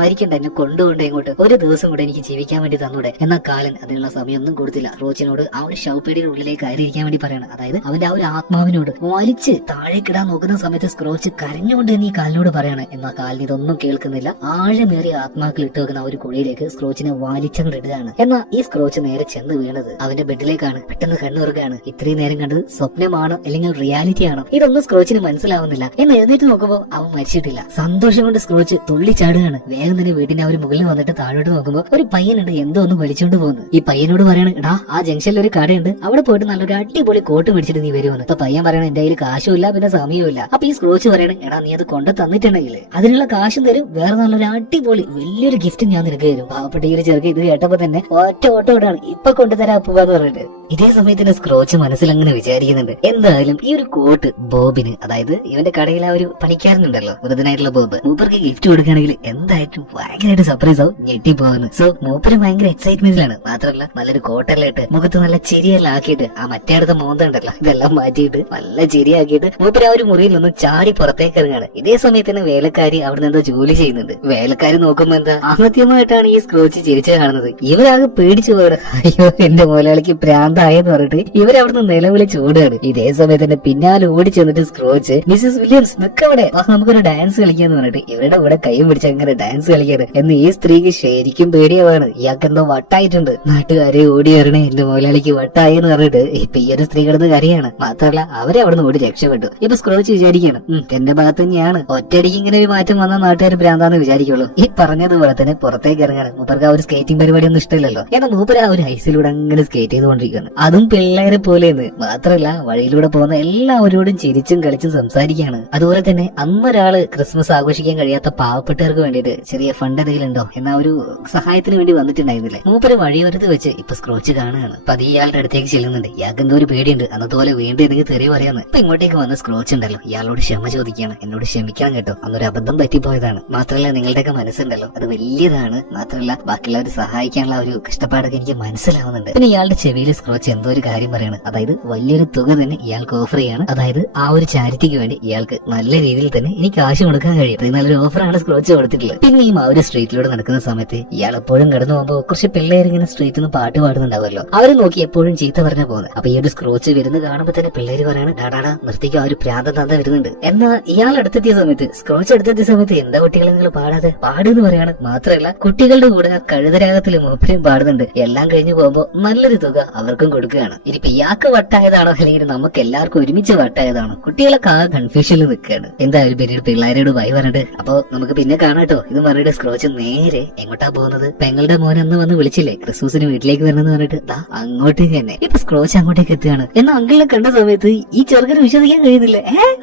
മരിക്കണ്ട, എന്നെ കൊണ്ടുകൊണ്ട് ഇങ്ങോട്ട് ഒരു ദിവസം കൂടെ എനിക്ക് ജീവിക്കാൻ വേണ്ടി തന്നൂടെ. എന്നാൽ കാലൻ അതിനുള്ള സമയമൊന്നും കൊടുത്തില്ല. സ്ക്രോച്ചിനോട് ആ ഒരു ശവപ്പേടിയുടെ ഉള്ളിലേക്ക് കയറിയിരിക്കാൻ വേണ്ടി പറയണം. അതായത് അവന്റെ ആ ഒരു ആത്മാവിനോട് വലിച്ച് താഴേക്കിടാൻ നോക്കുന്ന സമയത്ത് സ്ക്രോച്ച് കരഞ്ഞുകൊണ്ട് തന്നെ ഈ കാലിനോട് പറയാണ്. എന്നാൽ കാലിന് ഇതൊന്നും കേൾക്കുന്നില്ല. ആഴമേറിയ ആത്മാക്കൾ ഇട്ട് വെക്കുന്ന ആ ഒരു കുഴിയിലേക്ക് സ്ക്രോച്ചിനെ വലിച്ചങ്ങോട്ട് ഇടുകയാണ്. എന്നാൽ ഈ സ്ക്രോച്ച് നേരെ ചെന്ന് വീണത് അവന്റെ ബെഡിലേക്കാണ്. പെട്ടെന്ന് കണ്ണുറുകയാണ്. ഇത്രയും നേരം കണ്ടത് സ്വപ്നമാണോ അല്ലെങ്കിൽ റിയാലിറ്റി ആണോ, ഇതൊന്നും സ്ക്രോച്ചിന് മനസ്സിലാവുന്നില്ല. എന്ന് എഴുന്നേറ്റ് നോക്കുമ്പോൾ അവൻ മരിച്ചിട്ടില്ല. സന്തോഷം കൊണ്ട് സ്ക്രോച്ച് തുള്ളിച്ചാടുകയാണ്. വേഗം തന്നെ വീടിന്റെ ആ ഒരു മുകളിൽ വന്നിട്ട് താഴോട്ട് നോക്കുമ്പോൾ ഒരു പയ്യനുണ്ട് എന്തോ ഒന്ന് വലിച്ചുകൊണ്ട് പോകുന്നു. ഈ പയ്യനോട് പറയണം, എടാ ആ ജംഗ്ഷനിൽ ഒരു കടയുണ്ട്, അവിടെ പോയിട്ട് നല്ലൊരു അടിപൊളി കോട്ട് മേടിച്ചിട്ട് നീ വരുമെന്ന്. അപ്പൊ പയ്യൻ പറയണം, എന്റെ കയ്യിൽ കാശും ഇല്ല, പിന്നെ സമയവും ഇല്ല. അപ്പൊ ഈ സ്ക്രോച്ച് പറയണം, എടാ നീ അത് കൊണ്ട് തന്നിട്ടുണ്ടെങ്കിൽ അതിനുള്ള കാശും തരും, വേറെ നല്ലൊരു അടിപൊളി വലിയൊരു ഗിഫ്റ്റ് ഞാൻ നിനക്ക് തരും. പാവപ്പെട്ട ഈ ഒരു ചെറുക്ക് ഇത് കേട്ടപ്പോ തന്നെ ഒറ്റ ഓട്ടോടാണ്, ഇപ്പൊ കൊണ്ടുതരാ അപ്പൂന്ന് പറഞ്ഞിട്ട്. ഇതേ സമയത്ത് സ്ക്രോച്ച് മനസ്സിൽ അങ്ങനെ വിചാരിക്കുന്നുണ്ട്, എന്തായാലും ഈ ഒരു കോട്ട് ബോബിന്, അതായത് ഇവന്റെ കടയിൽ ആ ഒരു പണിക്കാരനുണ്ടല്ലോ വൃദ്ധനായിട്ടുള്ള ബോബ്, മൂപ്പർക്ക് ഗിഫ്റ്റ് കൊടുക്കുകയാണെങ്കിൽ എന്തായിട്ടും ഭയങ്കരമായിട്ട് സർപ്രൈസ് ആവും, ഞെട്ടിപ്പോകുന്നു. സോ മൂപ്പര് ഭയങ്കര എക്സൈറ്റ്മെന്റിലാണ്. മാത്രമല്ല നല്ലൊരു കോട്ടെല്ലാം ഇട്ട് മുഖത്ത് നല്ല ചിരിയെല്ലാം ആക്കിയിട്ട് ആ മറ്റേ അടുത്ത മോന്തണ്ടല്ലോ ഇതെല്ലാം മാറ്റിയിട്ട് നല്ല ചിരിയാക്കിയിട്ട് മൂപ്പര് ആ ഒരു മുറിയിൽ നിന്ന് ചാടി പുറത്തേക്ക് ഇറങ്ങാണ്. ഇതേ സമയത്തിന് വേലക്കാരി അവിടെ നിന്ന് ജോലി ചെയ്യുന്നുണ്ട്. വേലക്കാരി നോക്കുമ്പോ എന്താ ആദ്യമായിട്ടാണ് ഈ സ്ക്രോച്ച് ചിരിച്ചു കാണുന്നത്. ഇവരാകെ പേടിച്ചു പോകണം, അയ്യോ എന്റെ മുതലാളിക്ക് ഭ്രാന്തായെന്ന് പറഞ്ഞിട്ട് ഇവരവിടുന്ന് നിലവിളിച്ച് ഓടുകയാണ്. ഇതേ സമയത്ത് പിന്നാലെ ഓടി ചെന്നിട്ട് സ്ക്രോച്ച്, മിസ്സസ് വില്യംസ് നിക്കവിടെ, നമുക്കൊരു ഡാൻസ് കളിക്കാന്ന് പറഞ്ഞിട്ട് ഇവരുടെ കൂടെ കൈയും പിടിച്ച് അങ്ങനെ ഡാൻസ് കളിക്കാണ്. എന്ന് ഈ സ്ത്രീക്ക് ശരിക്കും പേടിയാവാണ്, ഇയാൾക്ക് എന്തോ വട്ടായിട്ടുണ്ട്. നാട്ടുകാരെ ഓടി വരണേ എന്റെ മുതലാളിക്ക് വട്ടായി എന്ന് പറഞ്ഞിട്ട് ഇപ്പൊ ഈ ഒരു സ്ത്രീ കിടന്ന് കരയാണ്. മാത്രമല്ല അവരെ അവിടുന്ന് ഓടി രക്ഷപ്പെട്ടു. ഇപ്പൊ സ്ക്രോച്ച് വിചാരിക്കണം, എന്റെ ഭാഗത്ത് തന്നെയാണ്, ഒറ്റയടിക്ക് ഇങ്ങനെ ഒരു മാറ്റം വന്ന നാട്ടുകാർ ഭ്രാന്താന്ന് വിചാരിക്കുള്ളൂ. ഈ പറഞ്ഞതുപോലെ തന്നെ പുറത്തേക്ക് ഇറങ്ങാണ്. മൂപ്പർക്ക് ആ ഒരു സ്കേറ്റിംഗ് പരിപാടി ഒന്നും ഇഷ്ടമില്ലല്ലോ. എന്നാൽ മൂപ്പര് ആ ഒരു ഐസിലൂടെ അങ്ങനെ സ്കേറ്റ് ചെയ്തുകൊണ്ടിരിക്കുകയാണ്, അതും പിള്ളേരെ പോലെയെന്ന്. മാത്രമല്ല വഴിയിലൂടെ പോകുന്ന എല്ലാവരോടും ചിരിച്ചും കളിച്ചും സംസാരിക്കുകയാണ്. അതുപോലെ തന്നെ അന്നൊരാള് ക്രിസ്മസ് ആഘോഷിക്കാൻ കഴിയാത്ത പാവപ്പെട്ടവർക്ക് വേണ്ടിയിട്ട് ചെറിയ ഫണ്ട് എന്തെങ്കിലും ഉണ്ടോ എന്ന ഒരു സഹായത്തിന് വേണ്ടി വന്നിട്ടുണ്ടായിരുന്നില്ലേ. മൂപ്പര് വഴിവരത്ത് വെച്ച് ഇപ്പൊ സ്ക്രോച്ച് കാണുകയാണ്. അപ്പൊ അത് ഇയാളുടെ അടുത്തേക്ക് ചെല്ലുന്നുണ്ട്. ഇയാൾക്ക് എന്തോ ഒരു പേടിയുണ്ട്, അതുപോലെ വീണ്ടും എനിക്ക് തെറി പറയാന്ന്. ഇപ്പൊ ഇങ്ങോട്ടേക്ക് വന്ന സ്ക്രോച്ച് ഉണ്ടല്ലോ ഇയാളോട് ക്ഷമ ചോദിക്കുകയാണ്, എന്നോട് ക്ഷമിക്കണം കേട്ടോ, അന്നൊരു അബദ്ധം പറ്റിപ്പോയതാണ്. മാത്രമല്ല നിങ്ങളുടെയൊക്കെ മനസ്സുണ്ടല്ലോ അത് വലിയതാണ്. മാത്രമല്ല ബാക്കിയുള്ളവരെ സഹായിക്കാനുള്ള ഒരു കഷ്ടപ്പാടൊക്കെ എനിക്ക് മനസ്സിലാവുന്നുണ്ട്. പിന്നെ ഇയാളുടെ ചെവിയിൽ സ്ക്രോച്ച് എന്തോ ഒരു കാര്യം പറയാണ്, അതായത് വലിയൊരു തുക തന്നെ ഇയാൾക്ക് ഓഫർ ചെയ്യാണ്. അതായത് ആ ഒരു ചാരിറ്റിക്ക് വേണ്ടി ഇയാൾക്ക് നല്ല രീതിയിൽ തന്നെ എനിക്ക് കാശ് കൊടുക്കാൻ കഴിയും. അത്രയും നല്ലൊരു ഓഫറാണ് സ്ക്രോച്ച് കൊടുത്തിട്ടുള്ളത്. പിന്നെയും ആ ഒരു സ്ട്രീറ്റിലൂടെ നടക്കുന്ന സമയത്ത് ഇയാൾ എപ്പോഴും കടന്നു പോകുമ്പോൾ കുറച്ച് പിള്ളേർ ഇങ്ങനെ സ്ട്രീറ്റിൽ നിന്ന് പാട്ട് പാടുന്നുണ്ടാവുമല്ലോ, അവരെ നോക്കി എപ്പോഴും ചീത്ത പറഞ്ഞ പോകുന്നത്. അപ്പൊ ഈ ഒരു സ്ക്രോച്ച് വരുന്ന കാണുമ്പോൾ തന്നെ പിള്ളേര് പറയാണ്, ഡാടാ നിർത്തിക്ക്, ആ ഒരു പ്രാന്തം തന്ത വരുന്നുണ്ട്. എന്നാൽ ഇയാൾ അടുത്തെത്തിയ സമയത്ത്, സ്ക്രോച്ച് അടുത്തെത്തിയ സമയത്ത് എന്താ കുട്ടികളെ നിങ്ങൾ പാടാതെ പാടുന്ന് പറയാണ്. മാത്രമല്ല കുട്ടികളുടെ കൂടെ കഴുതരാഗത്തിൽ മൂപ്പരും പാടുന്നുണ്ട്. എല്ലാം കഴിഞ്ഞു പോകുമ്പോ നല്ലൊരു തുക അവർക്കും കൊടുക്കുകയാണ്. ഇനിയിപ്പോ ഇയാൾക്ക് വട്ടായതാണോ അല്ലെങ്കിൽ നമുക്ക് എല്ലാവർക്കും ഒരുമിച്ച് വട്ടായതാണോ, കുട്ടികളൊക്കെ ആ കൺഫ്യൂഷനിൽ നിൽക്കുകയാണ്. എന്തായാലും പിന്നീട് പിള്ളേരോട് വൈ പറഞ്ഞിട്ട് അപ്പൊ നമുക്ക് പിന്നെ കാണാട്ടോ ഇത് പറഞ്ഞിട്ട് സ്ക്രോച്ച് നേരെ എങ്ങോട്ടാ പോകുന്നത്, പെങ്ങളുടെ മോൻ എന്ന് വന്ന് വിളിച്ചില്ലേ ക്രിസ്മസിന് വീട്ടിലേക്ക് വരണമെന്ന് പറഞ്ഞിട്ട് അങ്ങോട്ടേക്ക് തന്നെ. ഇപ്പൊ സ്ക്രോച്ച് അങ്ങോട്ടേക്ക് എത്തുകയാണ്. എന്നാൽ അങ്കിളിനെ കണ്ട സമയത്ത് ഈ ചെറുക്കന് വിശ്വസിക്കാൻ കഴിയുന്നില്ല.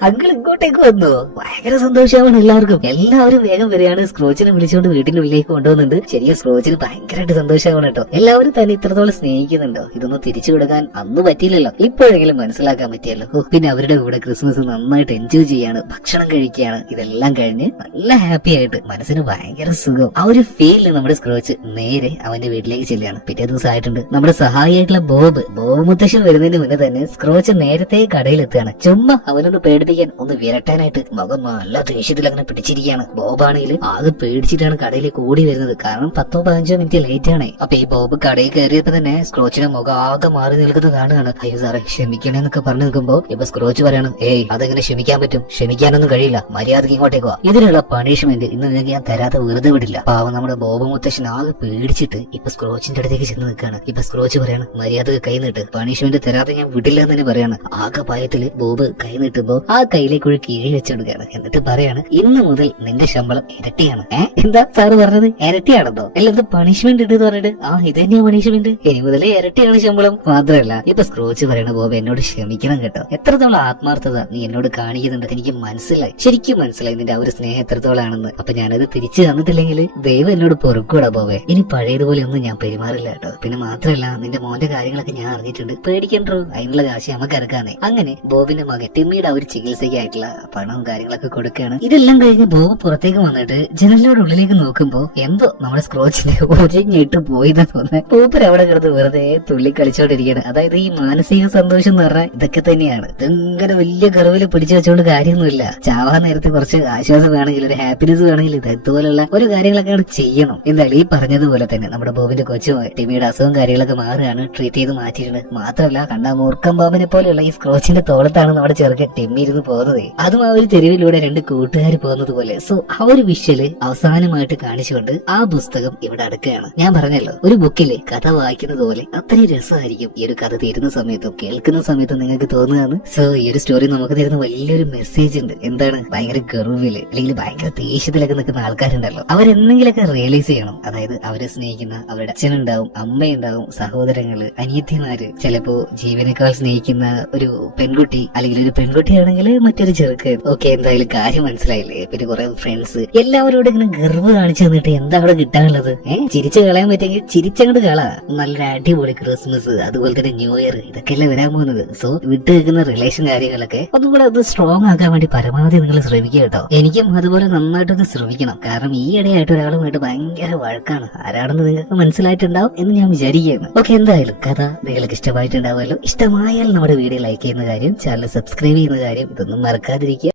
അങ്കിൾ ഇങ്ങോട്ടേക്ക് വന്നോ, ഭയങ്കര സന്തോഷമാണ് എല്ലാവർക്കും. എല്ലാവരും വേഗം വരികയാണ്, സ്ക്രോച്ചിനെ വിളിച്ചുകൊണ്ട് വീട്ടിന്റെ ഉള്ളിലേക്ക് കൊണ്ടുവന്നുണ്ട്. ശരിക്കും സ്ക്രോച്ചിന് ഭയങ്കരമായിട്ട് സന്തോഷമാണ് കേട്ടോ. എല്ലാവരും തന്നെ ഇത്രത്തോളം സ്നേഹിക്കുന്നുണ്ടോ, ഇതൊന്നും തിരിച്ചു കൊടുക്കാൻ അന്ന് പറ്റിയില്ലല്ലോ, ഇപ്പോഴെങ്കിലും മനസ്സിലാക്കാൻ പറ്റിയല്ലോ. പിന്നെ അവരുടെ കൂടെ ക്രിസ്മസ് നന്നായിട്ട് എൻജോയ് ചെയ്യാണ്, ഭക്ഷണം കഴിക്കുകയാണ്. ഇതെല്ലാം കഴിഞ്ഞ് നല്ല ഹാപ്പി ആയിട്ട് മനസ്സിന് ഭയങ്കര സുഖം. ആ ഒരു ഫീലിൽ നമ്മുടെ സ്ക്രോച്ച് നേരെ അവന്റെ വീട്ടിലേക്ക് ചെല്ലുകയാണ്. പിറ്റേ ദിവസം ആയിട്ടുണ്ട്. നമ്മുടെ സഹായിയായിട്ടുള്ള ബോബ് മുത്തശ്ശൻ വരുന്നതിന് മുന്നേ തന്നെ സ്ക്രോച്ച് നേരത്തെ കടയിലെത്തുകയാണ്. ചുമ്മാ അവനൊന്ന് പേടിപ്പിക്കാൻ, ഒന്ന് വിരട്ടാനായിട്ട് മുഖം നല്ല ദേഷ്യത്തിൽ അങ്ങനെ പിടിച്ചിരിക്കുകയാണ്. ബോബാണെങ്കിൽ ആകെ പേടിച്ചിട്ടാണ് കടയിലേക്ക് ഓടി വരുന്നത്. കാരണം 10-15 മിനിറ്റ് ലേറ്റ് ആണ്. അപ്പൊ ഈ ബോബ് കടയിൽ കയറിയപ്പോ തന്നെ സ്ക്രോച്ചിന്റെ മുഖം ആകെ മാറി നിൽക്കുന്നത് കാണുകയാണ്. അയ്യോ സാറേ ക്ഷമിക്കണേ എന്നൊക്കെ പറഞ്ഞു നിൽക്കുമ്പോ ഇപ്പൊ സ്ക്രോച്ച് പറയണം, ഏയ് അതെങ്ങനെ ക്ഷമിക്കാൻ പറ്റും, ക്ഷമിക്കാനൊന്നും കഴിയില്ല, മര്യാദക്ക് ഇങ്ങോട്ടേക്കോ, ഇതിനുള്ള പണിഷ്മെന്റ് ഇന്ന് നിങ്ങൾക്ക് ഞാൻ തരാതെ വെറുതെ വിടില്ല. പാവം നമ്മുടെ ബോബ് മുത്തശ്ശൻ ആകെ പേടിച്ചിട്ട് ഇപ്പൊ സ്ക്രോച്ചിന്റെ അടുത്തേക്ക് ചെന്ന് നിൽക്കുകയാണ്. ഇപ്പൊ സ്ക്രോച്ച് പറയാണ്, മര്യാദക്ക് കൈ നീട്ട്, പണിഷ്മെന്റ് തരാതെ ഞാൻ വിടില്ല എന്ന് തന്നെ പറയാണ്. ആകെ ഭയത്തില് ബോബ് കൈ നീട്ടുമ്പോ ആ കയ്യിലേക്ക് ഒരു കിഴി വെച്ചെടുക്കുകയാണ്. എന്നിട്ട് പറയാണ്, ഇന്ന് മുതൽ നിന്റെ ശമ്പളം ഇരട്ടിയാണ്. എന്താ സാറ് പറഞ്ഞത്, ഇരട്ടിയാണെന്നോ? അല്ല എന്ത് പണിഷ്മെന്റ് ഇട്ട് പറഞ്ഞിട്ട്, ഇത് തന്നെയാ പണിഷ്മെന്റ്, ഇനി മുതൽ ഇരട്ടിയാണ് ശമ്പളം. മാത്രമല്ല ഇപ്പൊ സ്ക്രോച്ച് പറയണ ബോബ് എന്നോട് ക്ഷമിക്കണം കേട്ടോ, എത്രത്തോളം ആത്മാർത്ഥത നീ എന്നോട് കാണിക്കുന്നുണ്ട് എനിക്ക് മനസ്സിലായി, ശരിക്കും മനസ്സിലായി നിന്റെ ആ ഒരു സ്നേഹം എത്രത്തോളാണെന്ന്. അപ്പൊ ഞാനത് തിരിച്ചു തന്നിട്ടില്ലെങ്കിൽ ദൈവം എന്നോട് പൊറുക്കൂടാ ബോബേ, ഇനി പഴയതുപോലെ ഒന്നും ഞാൻ പെരുമാറില്ല കേട്ടോ. പിന്നെ മാത്രമല്ല നിന്റെ മോന്റെ കാര്യങ്ങളൊക്കെ ഞാൻ അറിഞ്ഞിട്ടുണ്ട്, പേടിക്കണ്ടോ, അതിനുള്ള കാശ് നമുക്ക് ഇറക്കാന്നേ. അങ്ങനെ ബോബിന്റെ മകൻ ടിമ്മിയുടെ ആ ഒരു ചികിത്സയ്ക്കായിട്ടുള്ള പണവും കാര്യങ്ങളൊക്കെ കൊടുക്കുകയാണ്. ഇതെല്ലാം കഴിഞ്ഞ് ബോബ് പുറത്തേക്ക് വന്നിട്ട് ജനലിലൂടെ ഉള്ളിലേക്ക് നോക്കുമ്പോ എന്തോ നമ്മുടെ സ്ക്രോച്ചിനെ ഒരിഞ്ഞിട്ട് പോയിന്ന് തോന്നുന്നത്. മൂപ്പര് അവിടെ കിടന്ന് വെറുതെ തുള്ളി കളിച്ചോണ്ടിരിക്കുകയാണ്. അതായത് ഈ മാനസിക സന്തോഷം എന്ന് പറഞ്ഞാൽ ഇതൊക്കെ തന്നെയാണ്. ഇതിങ്ങനെ വലിയ കറുവിൽ പിടിച്ചു വെച്ചോണ്ട് കാര്യമൊന്നുമില്ല. ചാവാൻ നേരത്തെ കുറച്ച് ആശ്വാസം വേണമെങ്കിൽ, ഒരു ഹാപ്പിനെസ് വേണമെങ്കിൽ ഇതുപോലുള്ള ഒരു കാര്യങ്ങളൊക്കെ ചെയ്യണം. എന്തായാലും ഈ പറഞ്ഞതുപോലെ തന്നെ നമ്മുടെ ബോബിന്റെ കൊച്ചുമായി ടിമ്മിയുടെ അസുഖം കാര്യങ്ങളൊക്കെ മാറുകയാണ്, ട്രീറ്റ് ചെയ്ത് മാറ്റിയിട്ടുണ്ട്. മാത്രമല്ല കണ്ട മൂർഖം ബാബിനെ പോലെയുള്ള ഈ സ്ക്രോച്ചിന്റെ തോളത്താണ് നമ്മുടെ ചെറുക്കൻ ടിമ്മി ഇരുന്ന് പോകുന്നത്. അതും ആ ഒരു തെരുവിലൂടെ 2 കൂട്ടുകാർ പോകുന്നത് പോലെ. സോ ആ ഒരു വിഷ്വല് അവസാനമായിട്ട് കാണിച്ചുകൊണ്ട് ആ പുസ്തകം ഇവിടെ അടക്കുകയാണ്. ഞാൻ പറഞ്ഞല്ലോ, ഒരു ബുക്കിലെ കഥ വായിക്കുന്നത് പോലെ അത്രയും രസമായിരിക്കും ഈ ഒരു കഥ തീരുന്ന സമയത്തും കേൾക്കുന്ന സമയത്തും നിങ്ങൾക്ക് തോന്നുകയാണ്. സോ ഈ ഒരു സ്റ്റോറി നമുക്ക് തരുന്ന വലിയൊരു മെസ്സേജ് ഉണ്ട്. എന്താണ്, ഭയങ്കര ഗർവില് അല്ലെങ്കിൽ ഭയങ്കര ദേഷ്യത്തിലൊക്കെ നിൽക്കുന്ന ആൾക്കാരുണ്ടല്ലോ, അവരെന്തെങ്കിലൊക്കെ റിയലൈസ് ചെയ്യണം. അതായത് അവരെ സ്നേഹിക്കുന്ന അവരുടെ അച്ഛനുണ്ടാവും, അമ്മയുണ്ടാവും, സഹോദരങ്ങള്, അനിയത്തിമാര്, ചിലപ്പോ ജീവനേക്കാൾ സ്നേഹിക്കുന്ന ഒരു പെൺകുട്ടി, അല്ലെങ്കിൽ ഒരു പെൺകുട്ടിയാണെങ്കിൽ മറ്റൊരു ചെറുക്കൻ. ഓക്കെ, എന്തായാലും കാര്യം മനസ്സിലായില്ലേ. പിന്നെ കുറെ ഫ്രണ്ട്സ്, എല്ലാവരോടും ഇങ്ങനെ ഗർവ് കാണിച്ചു തന്നിട്ട് എന്താ അവിടെ കിട്ടാനുള്ളത്? ചിരിച്ചു കളയാൻ പറ്റുമെങ്കിൽ ചിരിച്ചങ്ങോട്ട് കള. നല്ലൊരു അടിപൊളി ക്രിസ്മസ് അതുപോലെ തന്നെ ന്യൂ ഇയർ, ഇതൊക്കെയല്ലേ വരാൻ പോകുന്നത്. സോ വിട്ടു നിൽക്കുന്ന റിലേഷൻ കാര്യങ്ങളൊക്കെ ഒന്നും കൂടെ ഒന്ന് സ്ട്രോങ് ആക്കാൻ വേണ്ടി പരമാവധി നിങ്ങൾ ശ്രമിക്കുക കേട്ടോ. എനിക്കും അതുപോലെ നന്നായിട്ടൊന്ന് ശ്രമിക്കണം. കാരണം ഈ ഇടയായിട്ട് ഒരാളുമായിട്ട് ഭയങ്കര വഴക്കാണ്. ആരാണെന്ന് നിങ്ങൾക്ക് മനസ്സിലായിട്ടുണ്ടാവും എന്ന് ഞാൻ വിചാരിക്കുകയാണ്. ഓക്കെ, എന്തായാലും കഥ നിങ്ങൾക്ക് ഇഷ്ടമായിട്ടുണ്ടാവുമല്ലോ. ഇഷ്ടമായാൽ നമ്മുടെ വീഡിയോ ലൈക്ക് ചെയ്യുന്ന കാര്യം, ചാനൽ സബ്സ്ക്രൈബ് ചെയ്യുന്ന കാര്യം ഇതൊന്നും മറക്കാതിരിക്കുക.